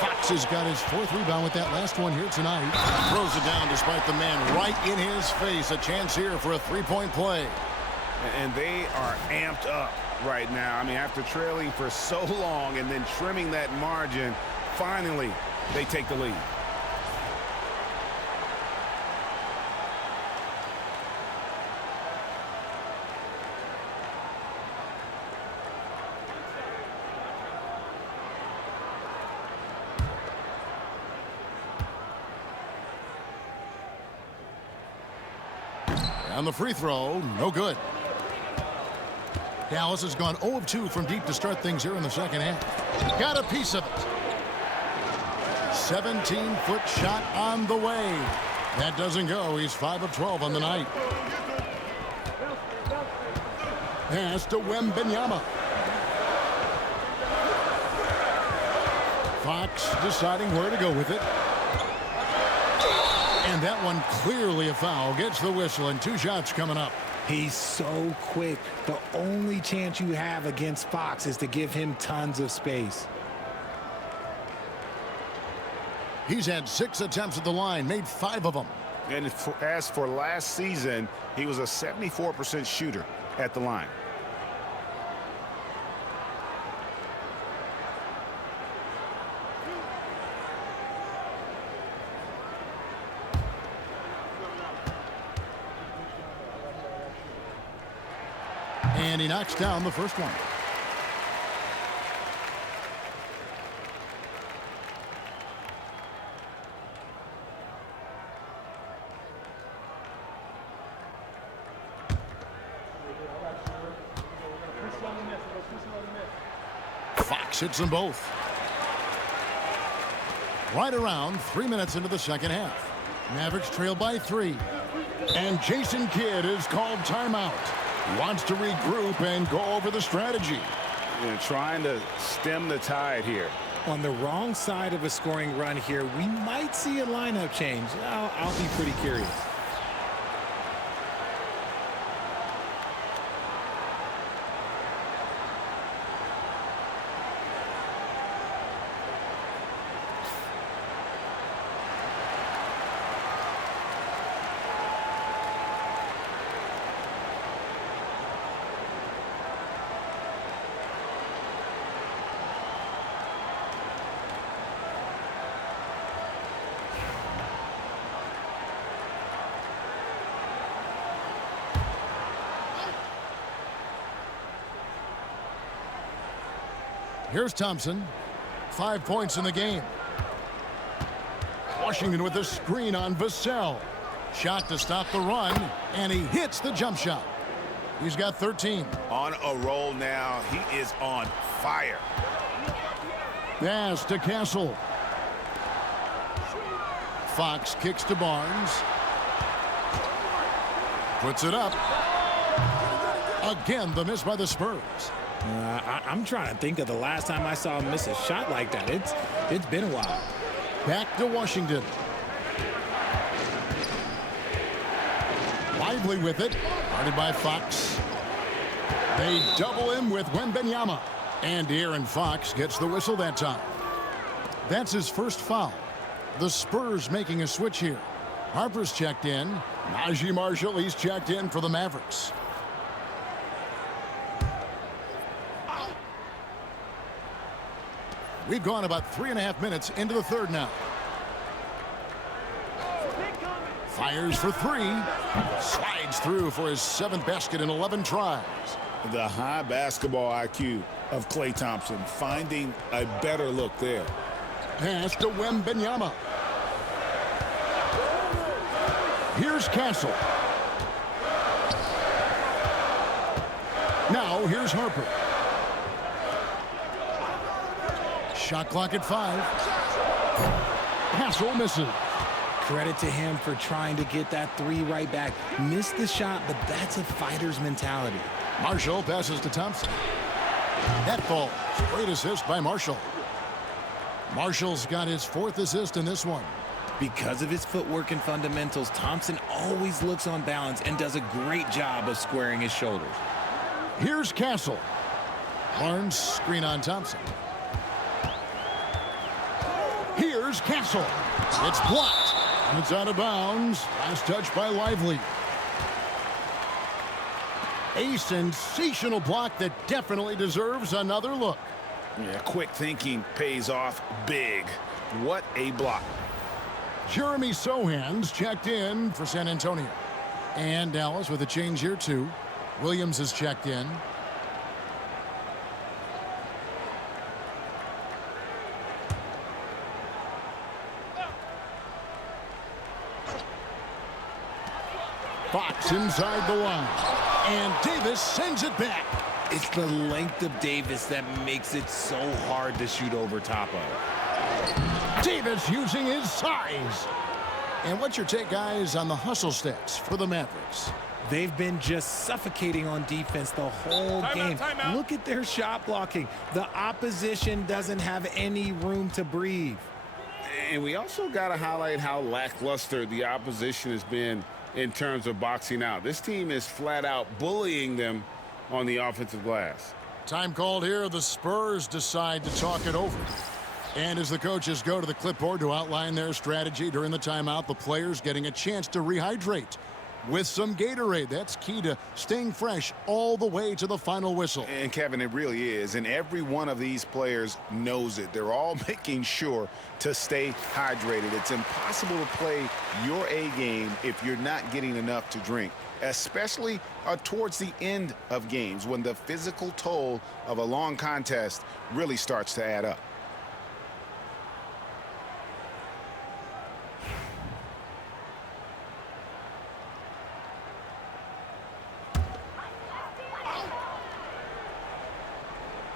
Fox has got his 4th rebound with that last one here tonight. Throws it down despite the man right in his face. A chance here for a 3-point play. And they are amped up right now. I mean, after trailing for so long and then trimming that margin, finally they take the lead. On the free throw, no good. Dallas has gone 0 of 2 from deep to start things here in the second half. Got a piece of it. 17-foot shot on the way. That doesn't go. He's 5 of 12 on the night. Pass to Wembanyama. Fox deciding where to go with it. And that one clearly a foul. Gets the whistle and 2 shots coming up. He's so quick. The only chance you have against Fox is to give him tons of space. He's had 6 attempts at the line, made 5 of them. And as for last season, he was a 74% shooter at the line. And he knocks down the first one. Fox hits them both. Right around 3 minutes into the second half. Mavericks trail by 3. And Jason Kidd is called timeout. Wants to regroup and go over the strategy. Trying to stem the tide here. On the wrong side of a scoring run here, we might see a lineup change. I'll be pretty curious. Here's Thompson. 5 points in the game. Washington with a screen on Vassell. Shot to stop the run, and he hits the jump shot. He's got 13. On a roll now. He is on fire. Pass to Castle. Fox kicks to Barnes. Puts it up. Again, the miss by the Spurs. I'm trying to think of the last time I saw him miss a shot like that. It's been a while. Back to Washington. Lively with it. Guarded by Fox. They double him with Wembanyama. And De'Aaron Fox gets the whistle that time. That's his first foul. The Spurs making a switch here. Harper's checked in. Najee Marshall, he's checked in for the Mavericks. We've gone about 3.5 minutes into the third now. Fires for 3. Slides through for his 7th basket in 11 tries. The high basketball IQ of Klay Thompson finding a better look there. Pass to Wembanyama. Here's Castle. Now here's Harper. Shot clock at 5. Castle misses. Credit to him for trying to get that 3 right back. Missed the shot, but that's a fighter's mentality. Marshall passes to Thompson. That falls. Great assist by Marshall. Marshall's got his 4th assist in this one. Because of his footwork and fundamentals, Thompson always looks on balance and does a great job of squaring his shoulders. Here's Castle. Barnes screen on Thompson. Here's Castle. It's blocked. It's out of bounds. Last touch by Lively. A sensational block that definitely deserves another look. Yeah, quick thinking pays off big. What a block. Jeremy Sohan's checked in for San Antonio. And Dallas with a change here too. Williams is checked in. Fox inside the line. And Davis sends it back. It's the length of Davis that makes it so hard to shoot over top of. Davis using his size. And what's your take, guys, on the hustle stats for the Mavericks? They've been just suffocating on defense the whole game. Look at their shot blocking. The opposition doesn't have any room to breathe. And we also got to highlight how lackluster the opposition has been in terms of boxing out. This team is flat out bullying them on the offensive glass. Time called here. The Spurs decide to talk it over. And as the coaches go to the clipboard to outline their strategy during the timeout, the players getting a chance to rehydrate with some Gatorade. That's key to staying fresh all the way to the final whistle. And Kevin, it really is. And every one of these players knows it. They're all making sure to stay hydrated. It's impossible to play your A game if you're not getting enough to drink, especially towards the end of games when the physical toll of a long contest really starts to add up.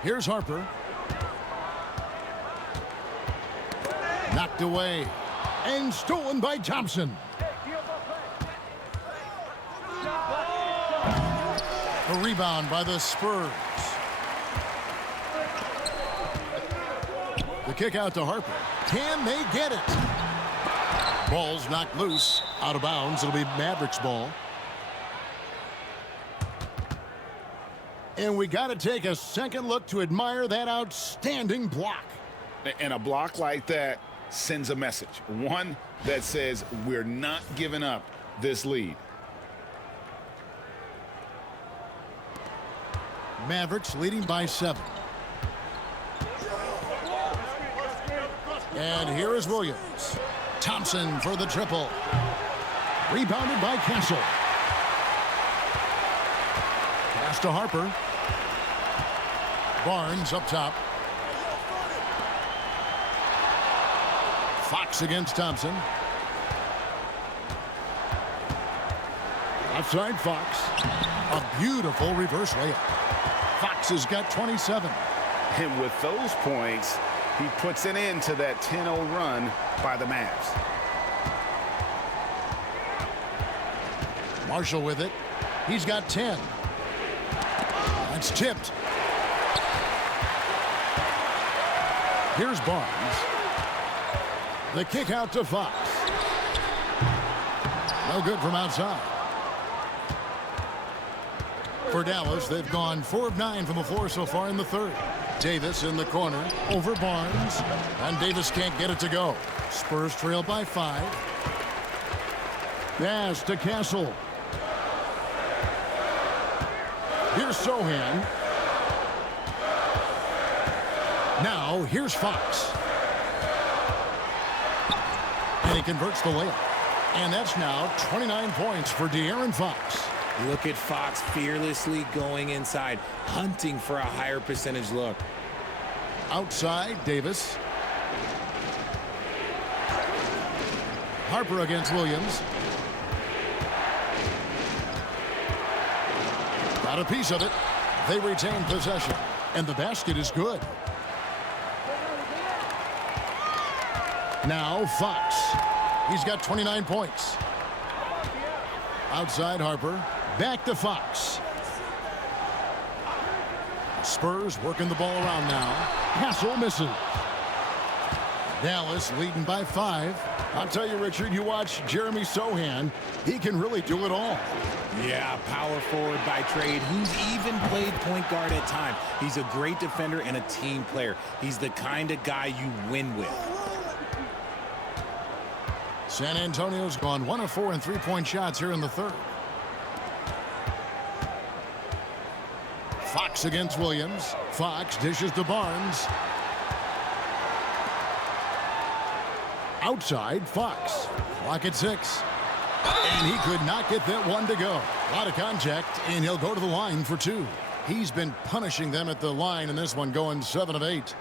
Here's Harper. Knocked away and stolen by Thompson. A rebound by the Spurs. The kick out to Harper. Can they get it? Ball's knocked loose. Out of bounds. It'll be Mavericks ball. And we got to take a second look to admire that outstanding block. And a block like that sends a message. One that says we're not giving up this lead. Mavericks leading by 7. And here is Williams. Thompson for the triple. Rebounded by Castle. Pass to Harper. Barnes up top. Fox against Thompson. Outside Fox. A beautiful reverse layup. Fox has got 27. And with those points, he puts an end to that 10-0 run by the Mavs. Marshall with it. He's got 10. That's tipped. Here's Barnes. The kick out to Fox. No good from outside. For Dallas, they've gone 4 of 9 from the floor so far in the third. Davis in the corner over Barnes. And Davis can't get it to go. Spurs trail by 5. Pass to Castle. Here's Sohan. Now, here's Fox. And he converts the layup. And that's now 29 points for De'Aaron Fox. Look at Fox fearlessly going inside, hunting for a higher percentage look. Outside, Davis. Harper against Williams. Got a piece of it. They retain possession. And the basket is good. Now Fox. He's got 29 points. Outside Harper. Back to Fox. Spurs working the ball around now. Castle misses. Dallas leading by 5. I'll tell you, Richard, you watch Jeremy Sohan. He can really do it all. Yeah, power forward by trade, who's even played point guard at times. He's a great defender and a team player. He's the kind of guy you win with. San Antonio's gone 1 of 4 in three-point shots here in the third. Fox against Williams. Fox dishes to Barnes. Outside, Fox. Clock at 6. And he could not get that one to go. A lot of contact, and he'll go to the line for 2. He's been punishing them at the line in this one, going 7 of 8.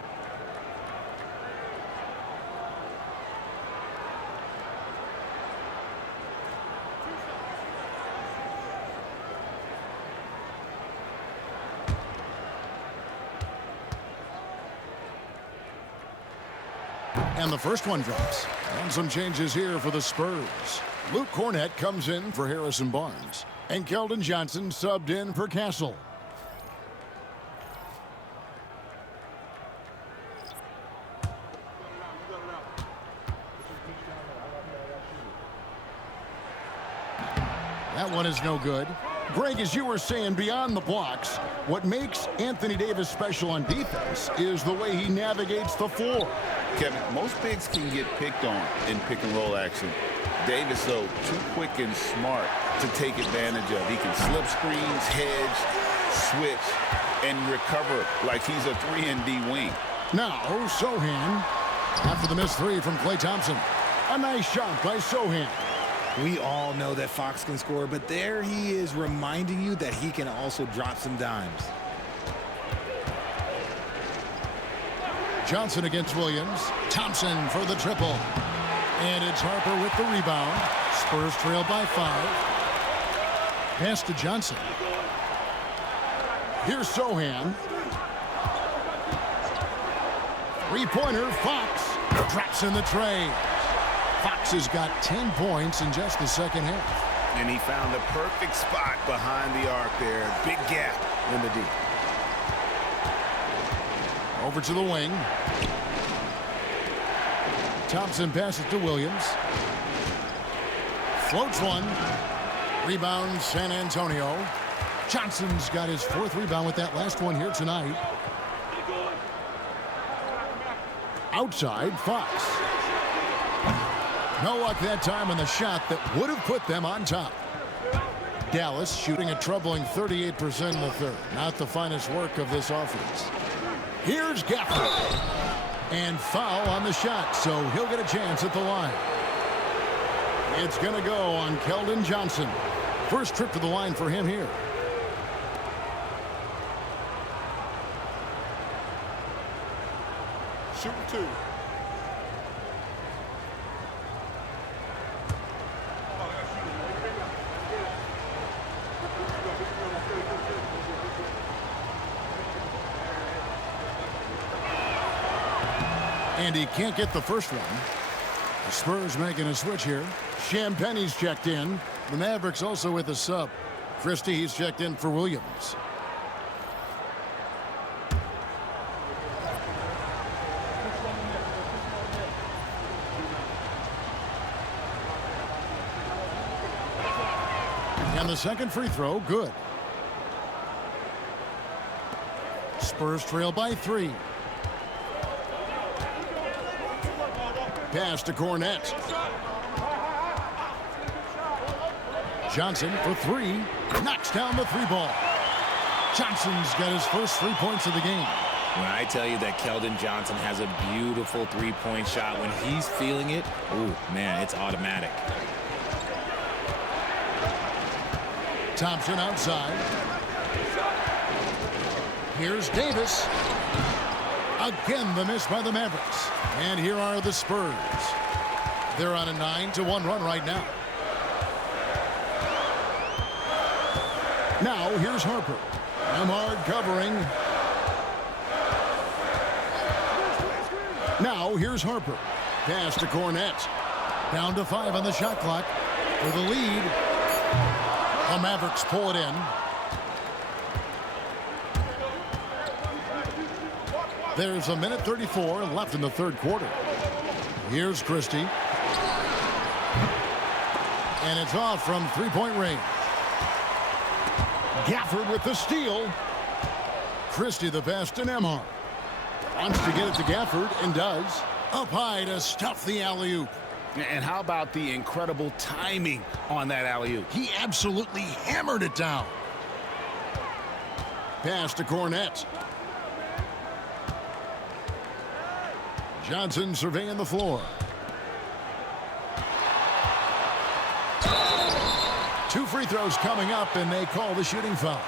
And the first one drops. And some changes here for the Spurs. Luke Cornett comes in for Harrison Barnes. And Keldon Johnson subbed in for Castle. That one is no good. Greg, as you were saying, beyond the blocks, what makes Anthony Davis special on defense is the way he navigates the floor. Kevin, most bigs can get picked on in pick-and-roll action. Davis, though, too quick and smart to take advantage of. He can slip screens, hedge, switch, and recover like he's a 3-and-D wing. Now, Sohan, after the missed three from Klay Thompson. A nice shot by Sohan. We all know that Fox can score, but there he is reminding you that he can also drop some dimes. Johnson against Williams. Thompson for the triple. And it's Harper with the rebound. Spurs trail by 5. Pass to Johnson. Here's Sohan. Three-pointer, Fox drops in the tray. Fox has got 10 points in just the second half. And he found the perfect spot behind the arc there. Big gap in the D. Over to the wing. Thompson passes to Williams. Floats one. Rebound San Antonio. Johnson's got his 4th rebound with that last one here tonight. Outside, Fox. No luck that time on the shot that would have put them on top. Dallas shooting a troubling 38% in the third. Not the finest work of this offense. Here's Gafford. And foul on the shot, so he'll get a chance at the line. It's going to go on Keldon Johnson. First trip to the line for him here. Shooting 2. And he can't get the first one. The Spurs making a switch here. Champagne's checked in. The Mavericks also with a sub. Christie, he's checked in for Williams. And the second free throw, good. Spurs trail by 3. Pass to Cornett. Johnson for 3. Knocks down the 3-ball. Johnson's got his first 3 points of the game. When I tell you that Keldon Johnson has a beautiful 3-point shot, when he's feeling it, ooh, man, it's automatic. Thompson outside. Here's Davis. Again, the miss by the Mavericks. And here are the Spurs. They're on a 9-1 run right now. Now, here's Harper. Hard covering. Now, here's Harper. Pass to Cornett. Down to 5 on the shot clock for the lead. The Mavericks pull it in. There's a minute 34 left in the third quarter. Here's Christie. And it's off from 3-point range. Gafford with the steal. Christie the pass to Nembhard. Wants to get it to Gafford and does. Up high to stuff the alley-oop. And how about the incredible timing on that alley-oop? He absolutely hammered it down. Pass to Cornett. Johnson surveying the floor. 2 free throws coming up, and they call the shooting foul.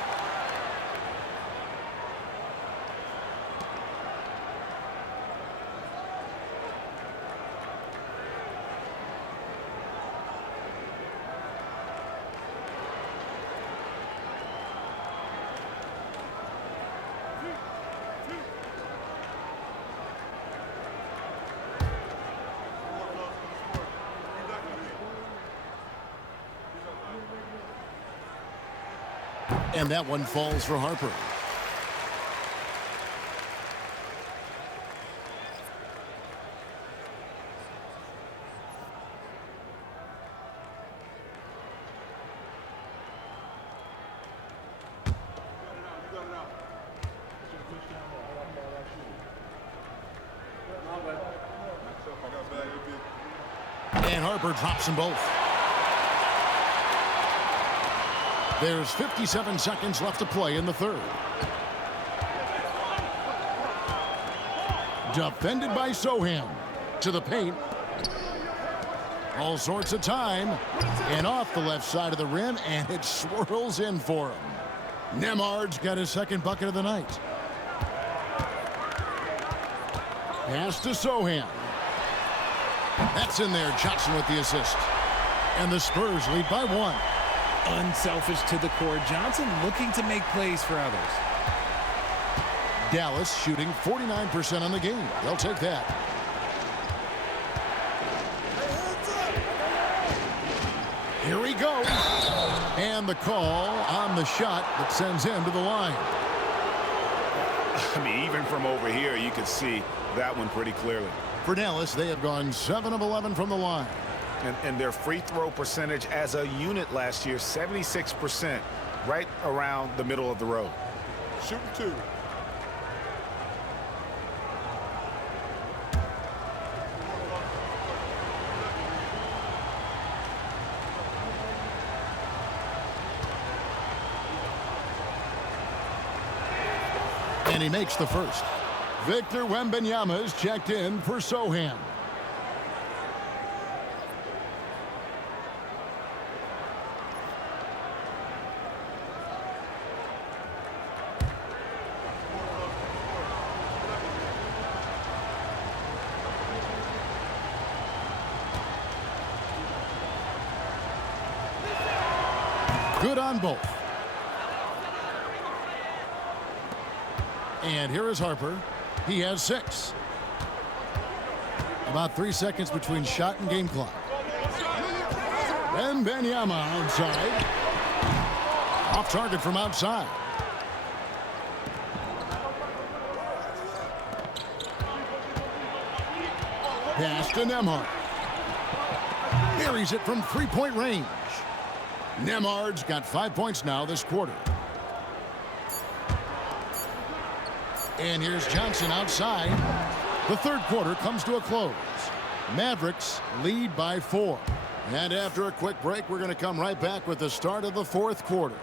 And that one falls for Harper. And Harper drops them both. There's 57 seconds left to play in the third. Defended by Soham. To the paint. All sorts of time. And off the left side of the rim, and it swirls in for him. Nembhard's got his second bucket of the night. Pass to Soham. That's in there. Johnson with the assist. And the Spurs lead by 1. Unselfish to the core. Johnson looking to make plays for others. Dallas shooting 49% on the game. They'll take that. Here he goes. And the call on the shot that sends him to the line. I mean, even from over here, you could see that one pretty clearly. For Dallas, they have gone 7 of 11 from the line. And their free throw percentage as a unit last year, 76%, right around the middle of the road. Shooting 2. And he makes the first. Victor Wembanyama is checked in for Soham. Good on both. And here is Harper. He has 6. About 3 seconds between shot and game clock. Wembanyama outside. Off target from outside. Pass to Nembhard. Buries it from three-point range. Nembhard's got 5 points now this quarter. And here's Johnson outside. The third quarter comes to a close. Mavericks lead by 4. And after a quick break, we're going to come right back with the start of the fourth quarter.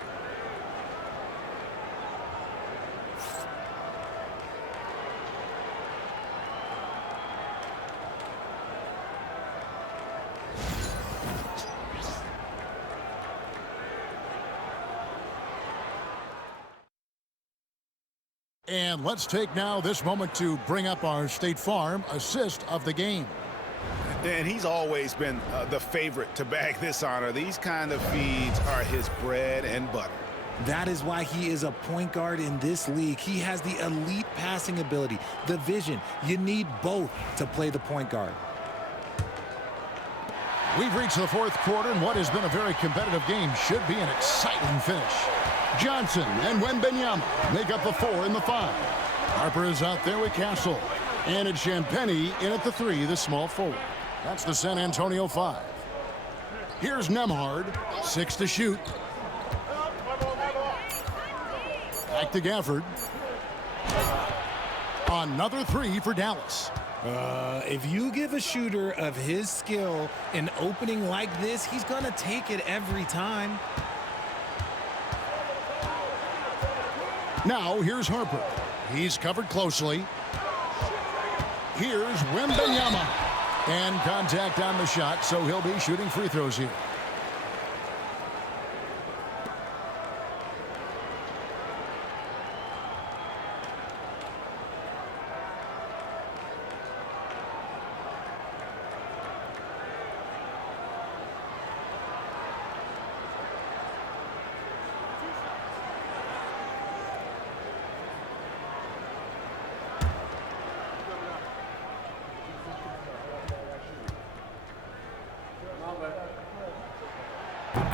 And let's take now this moment to bring up our State Farm assist of the game. And he's always been the favorite to bag this honor. These kind of feeds are his bread and butter. That is why he is a point guard in this league. He has the elite passing ability, the vision. You need both to play the point guard. We've reached the fourth quarter, and what has been a very competitive game should be an exciting finish. Johnson and Wembanyama make up the 4 and the 5. Harper is out there with Castle. And it's Champagnie in at the 3, the small forward. That's the San Antonio 5. Here's Nembhard, 6 to shoot. Back to Gafford. Another 3 for Dallas. If you give a shooter of his skill an opening like this, he's going to take it every time. Now, here's Harper. He's covered closely. Here's Wembanyama. And contact on the shot, so he'll be shooting free throws here.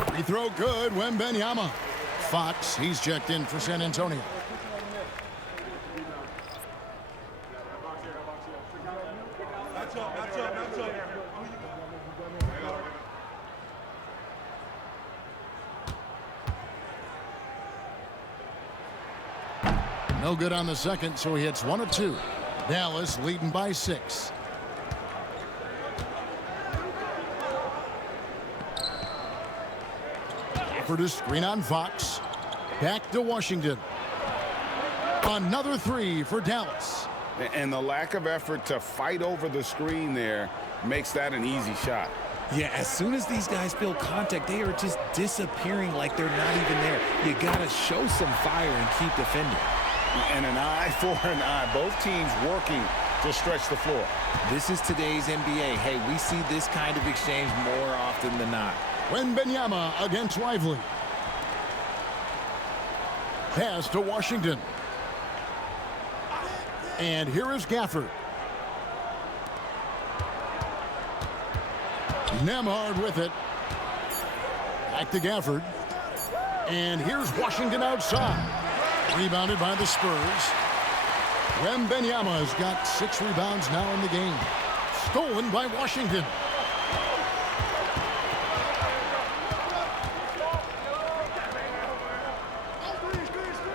Free throw good, Wembanyama. Fox, he's checked in for San Antonio. No good on the second, so he hits 1 of 2. Dallas leading by 6. Offered a screen on Fox. Back to Washington. Another 3 for Dallas. And the lack of effort to fight over the screen there makes that an easy shot. Yeah, as soon as these guys feel contact, they are just disappearing like they're not even there. You got to show some fire and keep defending. And an eye for an eye. Both teams working to stretch the floor. This is today's NBA. Hey, we see this kind of exchange more often than not. Wembanyama against Lively. Pass to Washington. And here is Gafford. Nembhard with it. Back to Gafford. And here's Washington outside. Rebounded by the Spurs. Wembanyama has got 6 rebounds now in the game. Stolen by Washington.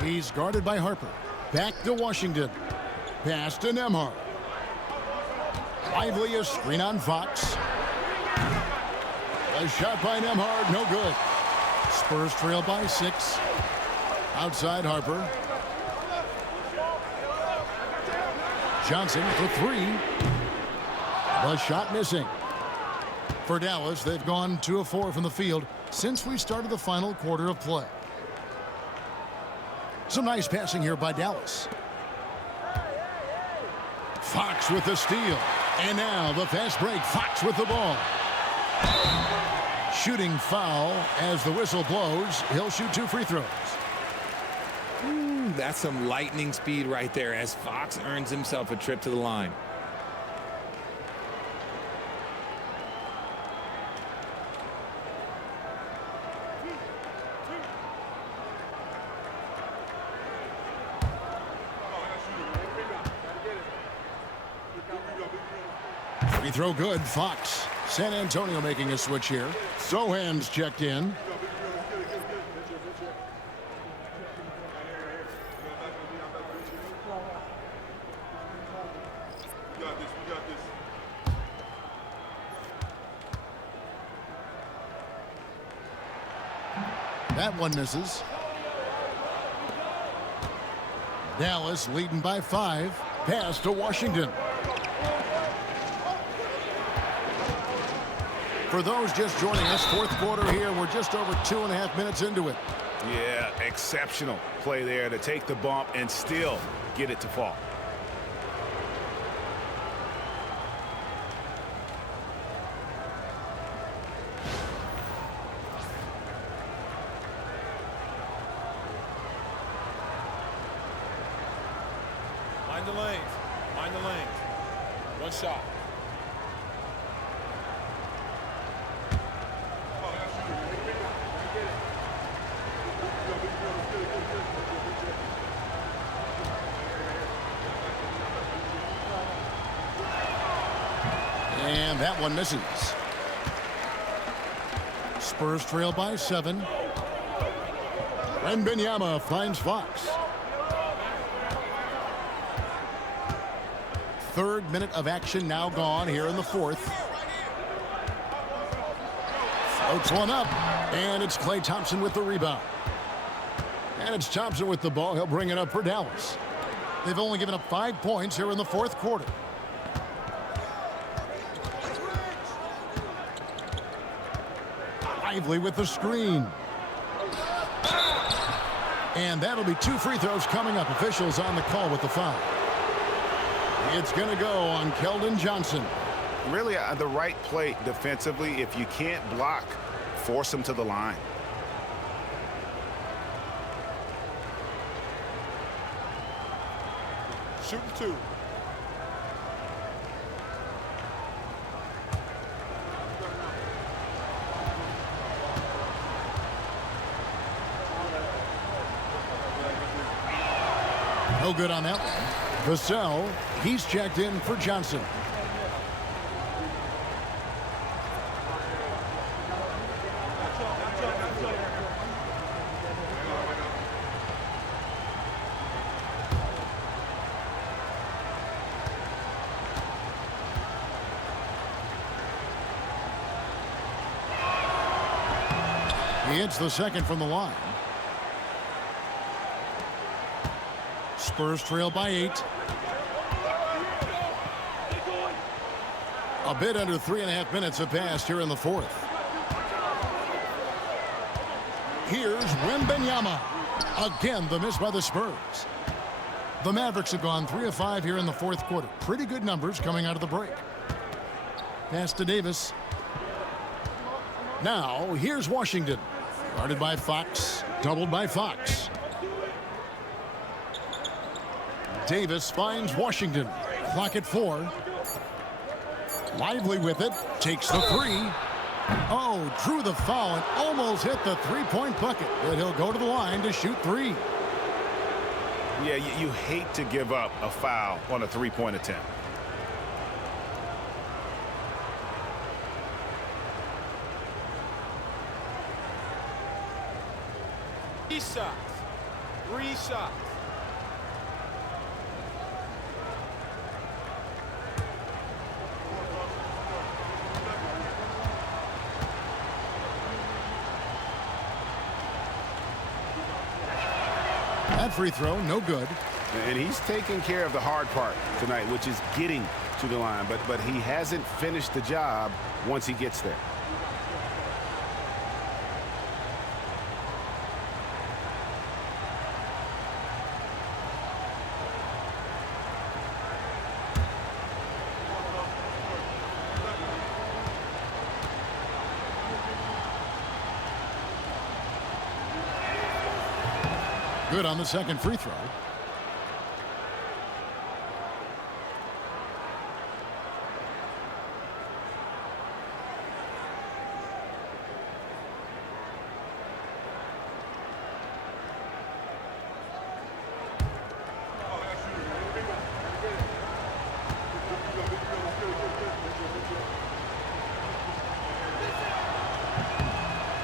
He's guarded by Harper. Back to Washington. Pass to Nembhard. Lively, a screen on Fox. A shot by Nembhard, no good. Spurs trail by 6. Outside Harper. Johnson for 3. The shot missing. For Dallas, they've gone 2 of 4 from the field since we started the final quarter of play. Some nice passing here by Dallas. Fox with the steal. And now the fast break. Fox with the ball. Shooting foul as the whistle blows. He'll shoot 2 free throws. That's some lightning speed right there as Fox earns himself a trip to the line. Free throw good. Fox. San Antonio making a switch here. Sohan's checked in. That one misses. Dallas leading by 5. Pass to Washington. For those just joining us, 4th quarter here. We're just over 2.5 minutes into it. Yeah, exceptional play there to take the bump and still get it to fall. Mind the lanes. Mind the lanes. 1 shot. And that one misses. Spurs trail by 7. Wembanyama finds Fox. 3rd minute of action now gone here in the 4th. Floats one up, and it's Klay Thompson with the rebound. And it's Thompson with the ball. He'll bring it up for Dallas. They've only given up 5 points here in the 4th quarter. Lively with the screen. And that'll be 2 free throws coming up. Officials on the call with the foul. It's going to go on Keldon Johnson. Really, the right play defensively. If you can't block, force him to the line. Shooting 2. No good on that one. Vassell, he's checked in for Johnson. He hits the second from the line. Spurs trail by 8. A bit under 3.5 minutes have passed here in the fourth. Here's Wembanyama. Again, the miss by the Spurs. The Mavericks have gone 3 of 5 here in the fourth quarter. Pretty good numbers coming out of the break. Pass to Davis. Now, here's Washington. Guarded by Fox. Doubled by Fox. Davis finds Washington. Clock at 4. Lively with it. Takes the 3. Oh, drew the foul and almost hit the three-point bucket. But he'll go to the line to shoot 3. Yeah, you hate to give up a foul on a three-point attempt. Three shots. That free throw, no good. And he's taking care of the hard part tonight, which is getting to the line. But he hasn't finished the job once he gets there. Good on the second free throw.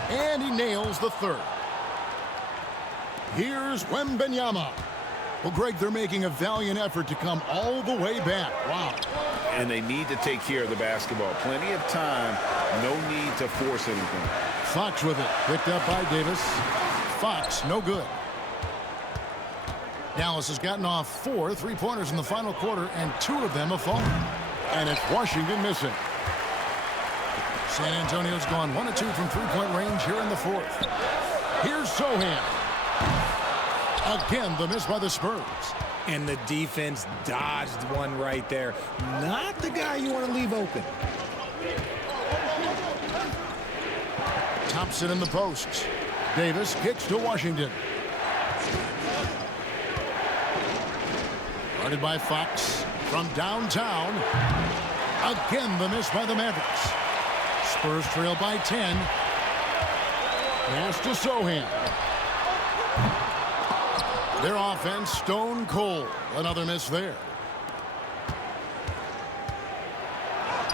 And he nails the third. Here's Wembanyama. Well, Greg, they're making a valiant effort to come all the way back. Wow. And they need to take care of the basketball. Plenty of time. No need to force anything. Fox with it. Picked up by Davis. Fox, no good. Dallas has gotten off 4 3-pointers in the final quarter, and 2 of them have fallen. And it's Washington missing. San Antonio's gone 1 of 2 from three-point range here in the fourth. Here's Sohan. Again, the miss by the Spurs. And the defense dodged one right there. Not the guy you want to leave open. Thompson in the post. Davis kicks to Washington. Guarded by Fox from downtown. Again, the miss by the Mavericks. Spurs trail by 10. Pass to Sohan. Their offense stone cold. Another miss there.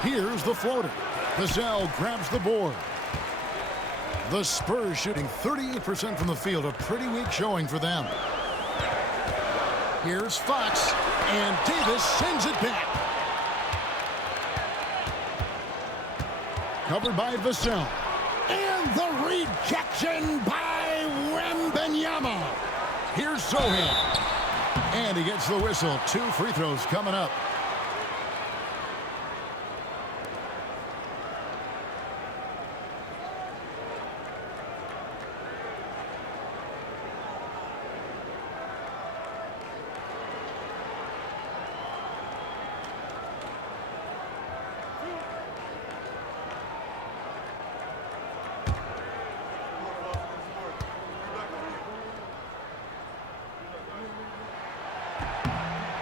Here's the floater. Vassell grabs the board. The Spurs shooting 38% from the field. A pretty weak showing for them. Here's Fox. And Davis sends it back. Covered by Vassell. And the rejection by Wembanyama. Here's Sohan. And he gets the whistle. 2 free throws coming up.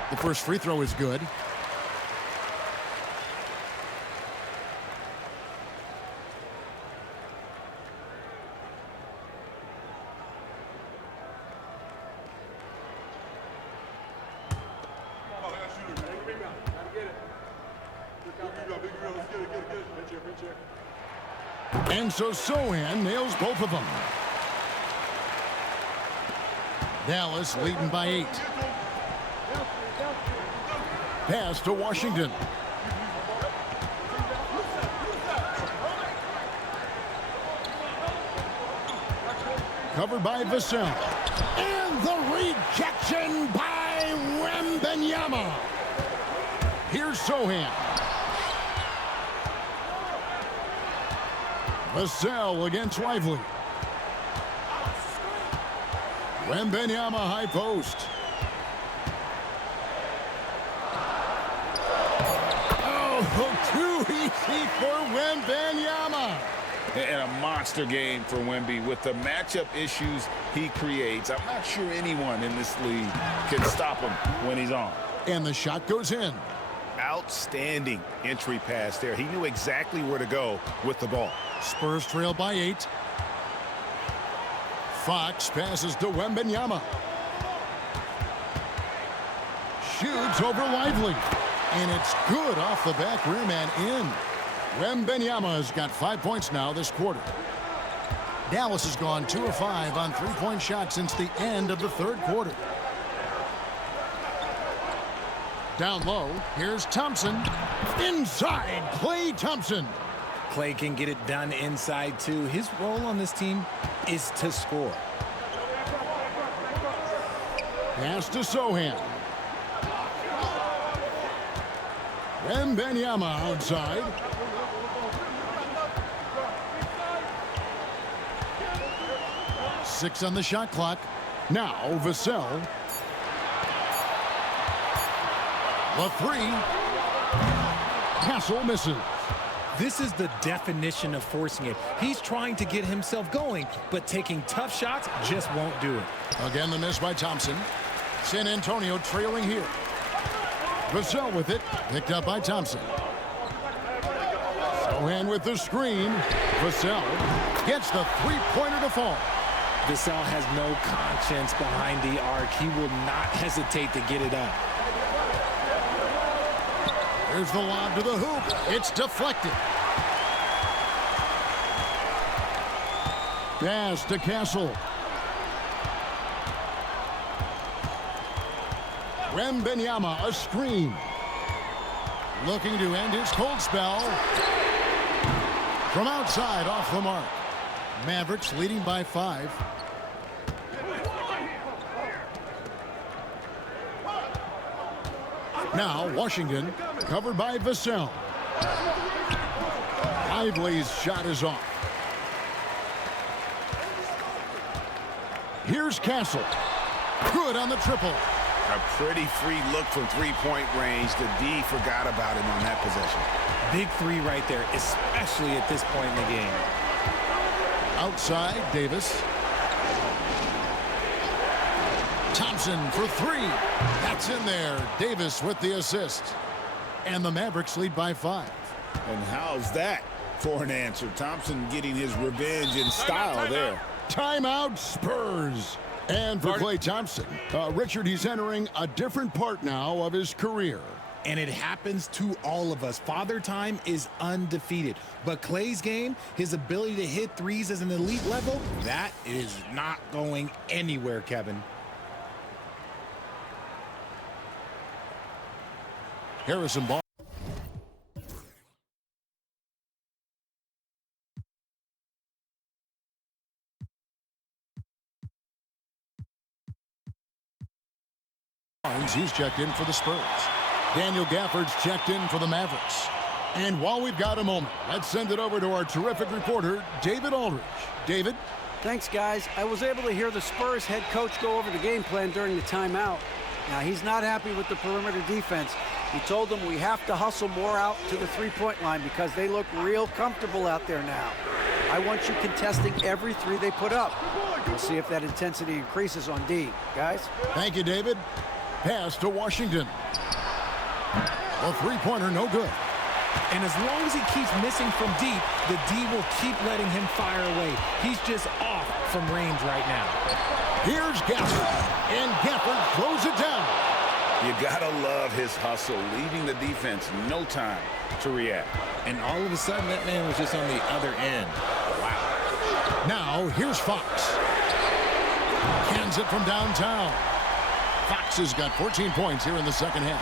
The first free throw is good. And so Sohan nails both of them. Dallas leading by 8. Pass to Washington. Covered by Vassell. And the rejection by Wembanyama. Here's Sohan. Vassell against Lively. Wembanyama high post. Oh, too easy for Wembanyama. And a monster game for Wemby with the matchup issues he creates. I'm not sure anyone in this league can stop him when he's on. And the shot goes in. Outstanding entry pass there. He knew exactly where to go with the ball. Spurs trail by 8. Fox passes to Wembanyama. Shoots over Lively. And it's good off the back rim and in. Wembanyama has got 5 points now this quarter. Dallas has gone 2 of 5 on three-point shots since the end of the third quarter. Down low, here's Thompson. Inside, Klay Thompson. Klay can get it done inside, too. His role on this team is to score. Pass to Sohan. Wembanyama outside. Six on the shot clock. Now Vassell. The three. Castle misses. This is the definition of forcing it. He's trying to get himself going, but taking tough shots just won't do it. Again, the miss by Thompson. San Antonio trailing here. Vassell with it. Picked up by Thompson. Sohan with the screen. Vassell gets the three-pointer to fall. Vassell has no conscience behind the arc. He will not hesitate to get it up. There's the lob to the hoop. It's deflected. Pass to Castle. Wembanyama, a screen. Looking to end his cold spell. From outside, off the mark. Mavericks leading by 5. Now Washington covered by Vassell. Lively's shot is off. Here's Castle. Good on the triple. A pretty free look from three-point range. The D forgot about him on that possession. Big three right there, especially at this point in the game. Outside, Davis. Thompson for 3. That's in there. Davis with the assist. And the Mavericks lead by 5. And how's that for an answer? Thompson getting his revenge in style there. Timeout, Spurs. And for Klay Thompson, Richard, he's entering a different part now of his career. And it happens to all of us. Father Time is undefeated. But Klay's game, his ability to hit threes as an elite level, that is not going anywhere, Kevin. Harrison Ball. He's checked in for the Spurs. Daniel Gafford's checked in for the Mavericks. And while we've got a moment, let's send it over to our terrific reporter, David Aldridge. David? Thanks, guys. I was able to hear the Spurs head coach go over the game plan during the timeout. Now, he's not happy with the perimeter defense. He told them we have to hustle more out to the three-point line because they look real comfortable out there now. I want you contesting every three they put up. We'll see if that intensity increases on D. Guys? Thank you, David. Pass to Washington. A three-pointer, no good. And as long as he keeps missing from deep, the D will keep letting him fire away. He's just off from range right now. Here's Gafford. And Gafford throws it down. You gotta love his hustle, leaving the defense no time to react. And all of a sudden, that man was just on the other end. Wow. Now, here's Fox. Cans it from downtown. Fox has got 14 points here in the second half.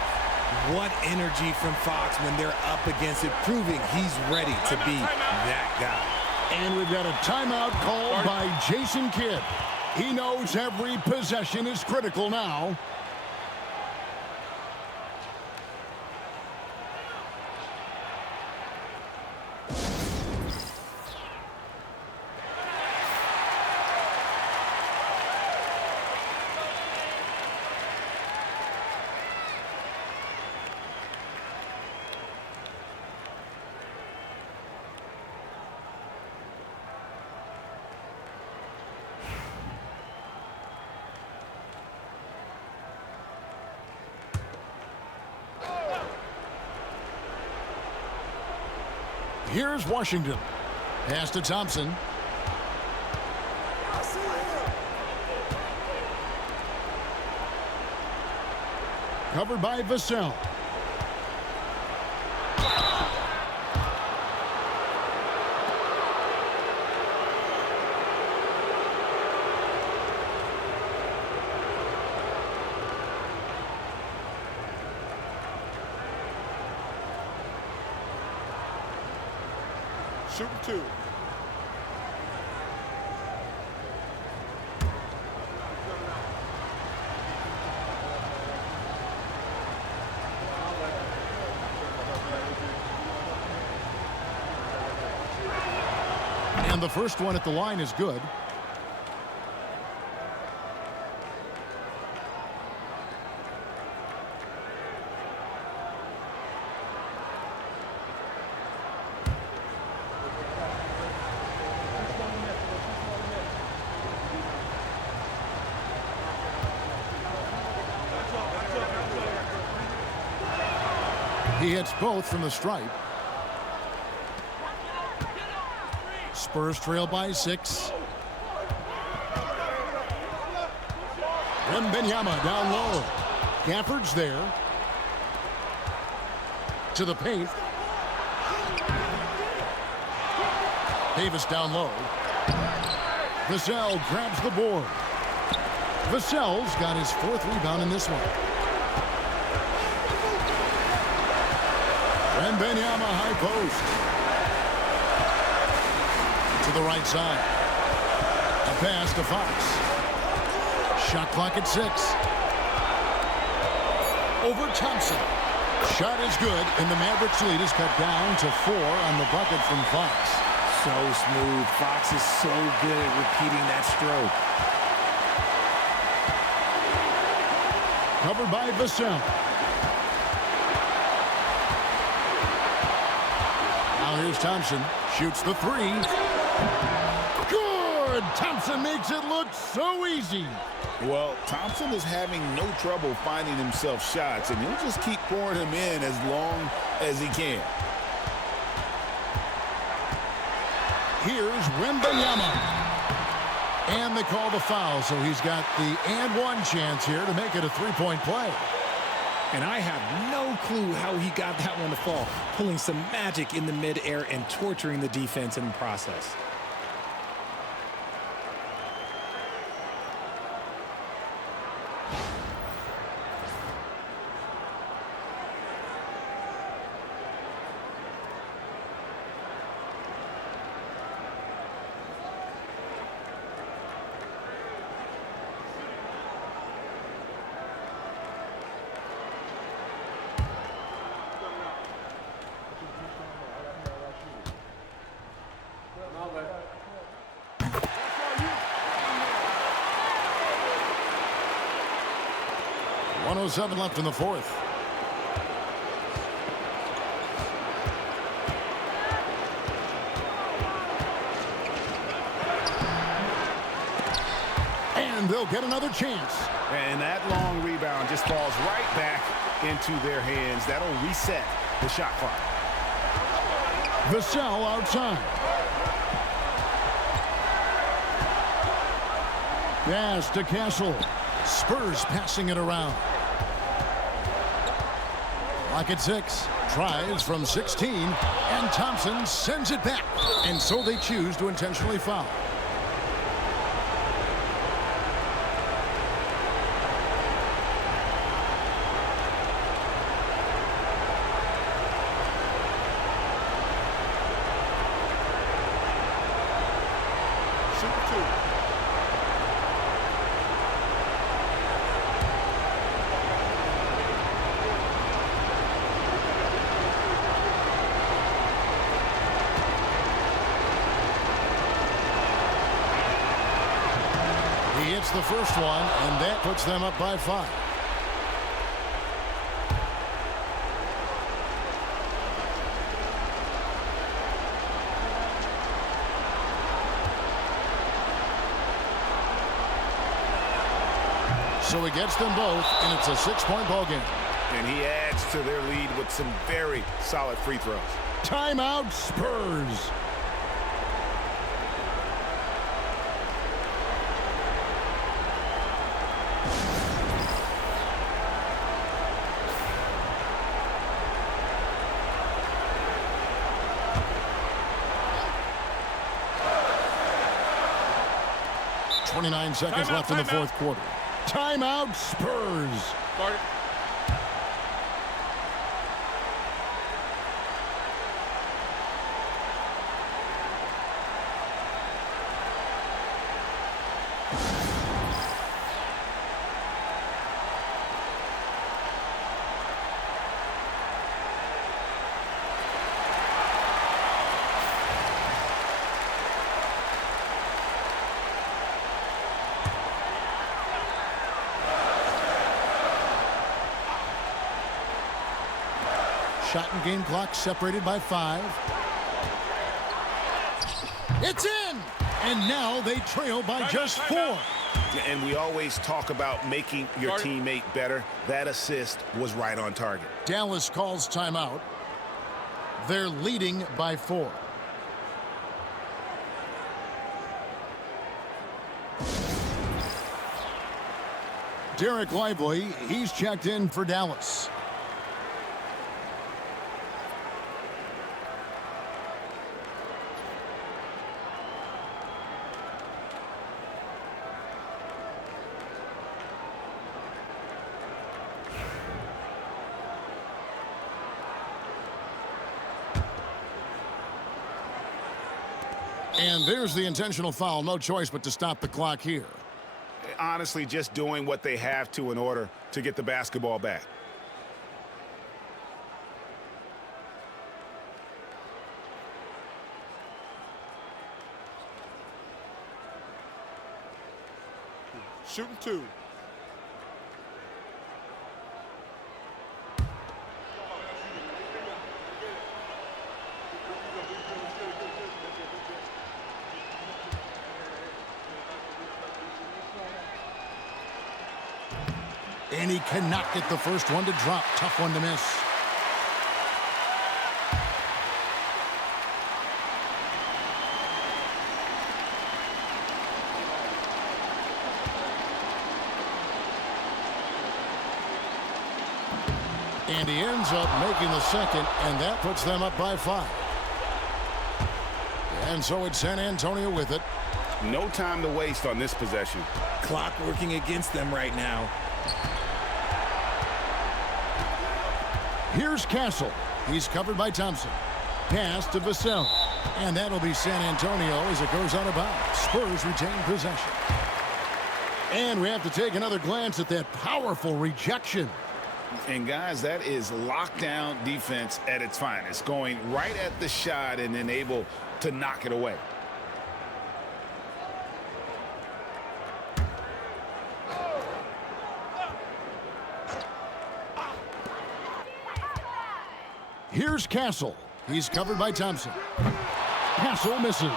What energy from Fox when they're up against it, proving he's ready to be that guy. And we've got a timeout called by Jason Kidd. He knows every possession is critical now. Here's Washington. Pass to Thompson. Covered by Vassell. Shooting 2. And the first one at the line is good. He hits both from the stripe. Spurs trail by 6. Wembanyama down low. Gafford's there. To the paint. Davis down low. Vassell grabs the board. Vassell's got his 4th rebound in this one. Wembanyama high post. To the right side. A pass to Fox. Shot clock at 6. Over Thompson. Shot is good, and the Mavericks lead is cut down to 4 on the bucket from Fox. So smooth. Fox is so good at repeating that stroke. Covered by Vassell. Now here's Thompson. Shoots the 3. Good! Thompson makes it look so easy. Well, Thompson is having no trouble finding himself shots, and he'll just keep pouring them in as long as he can. Here's Wembanyama. And they call the foul, so he's got the and one chance here to make it a 3-point play. And I have no clue how he got that one to fall, pulling some magic in the midair and torturing the defense in the process. .107 left in the 4th. And they'll get another chance. And that long rebound just falls right back into their hands. That'll reset the shot clock. Vassell outside. Pass to Castle. Spurs passing it around. Clock at 6. Tries from 16, and Thompson sends it back. And so they choose to intentionally foul. He hits the first one, and that puts them up by 5. So he gets them both, and it's a 6-point ball game. And he adds to their lead with some very solid free throws. Timeout, Spurs. Seconds left in the fourth quarter. Timeout, Spurs. Start it. Shot and game clock separated by 5. It's in! And now they trail by just 4. And we always talk about making your teammate better. That assist was right on target. Dallas calls timeout. They're leading by 4. Derek Lively, he's checked in for Dallas. And there's the intentional foul. No choice but to stop the clock here. Honestly, just doing what they have to in order to get the basketball back. Shooting 2. And he cannot get the first one to drop. Tough one to miss. And he ends up making the second, and that puts them up by 5. And so it's San Antonio with it. No time to waste on this possession. Clock working against them right now. Here's Castle. He's covered by Thompson. Pass to Vassell. And that'll be San Antonio as it goes out of bounds. Spurs retain possession. And we have to take another glance at that powerful rejection. And guys, that is lockdown defense at its finest. Going right at the shot and then able to knock it away. Here's Castle. He's covered by Thompson. Castle misses.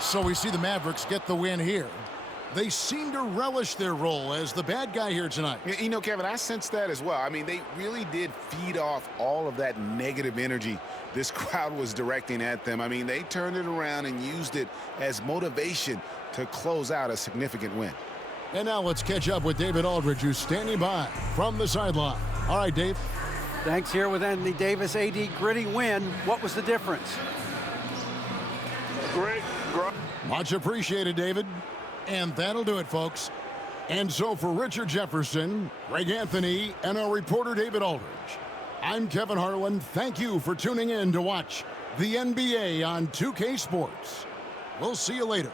So we see the Mavericks get the win here. They seem to relish their role as the bad guy here tonight. You know, Kevin, I sense that as well. I mean, they really did feed off all of that negative energy this crowd was directing at them. I mean, they turned it around and used it as motivation to close out a significant win. And now let's catch up with David Aldridge, who's standing by from the sideline. All right, Dave. Thanks. Here with Anthony Davis. AD, gritty win. What was the difference? Great. Much appreciated, David. And that'll do it, folks. And so for Richard Jefferson, Greg Anthony, and our reporter David Aldridge, I'm Kevin Harlan. Thank you for tuning in to watch the NBA on 2K Sports. We'll see you later.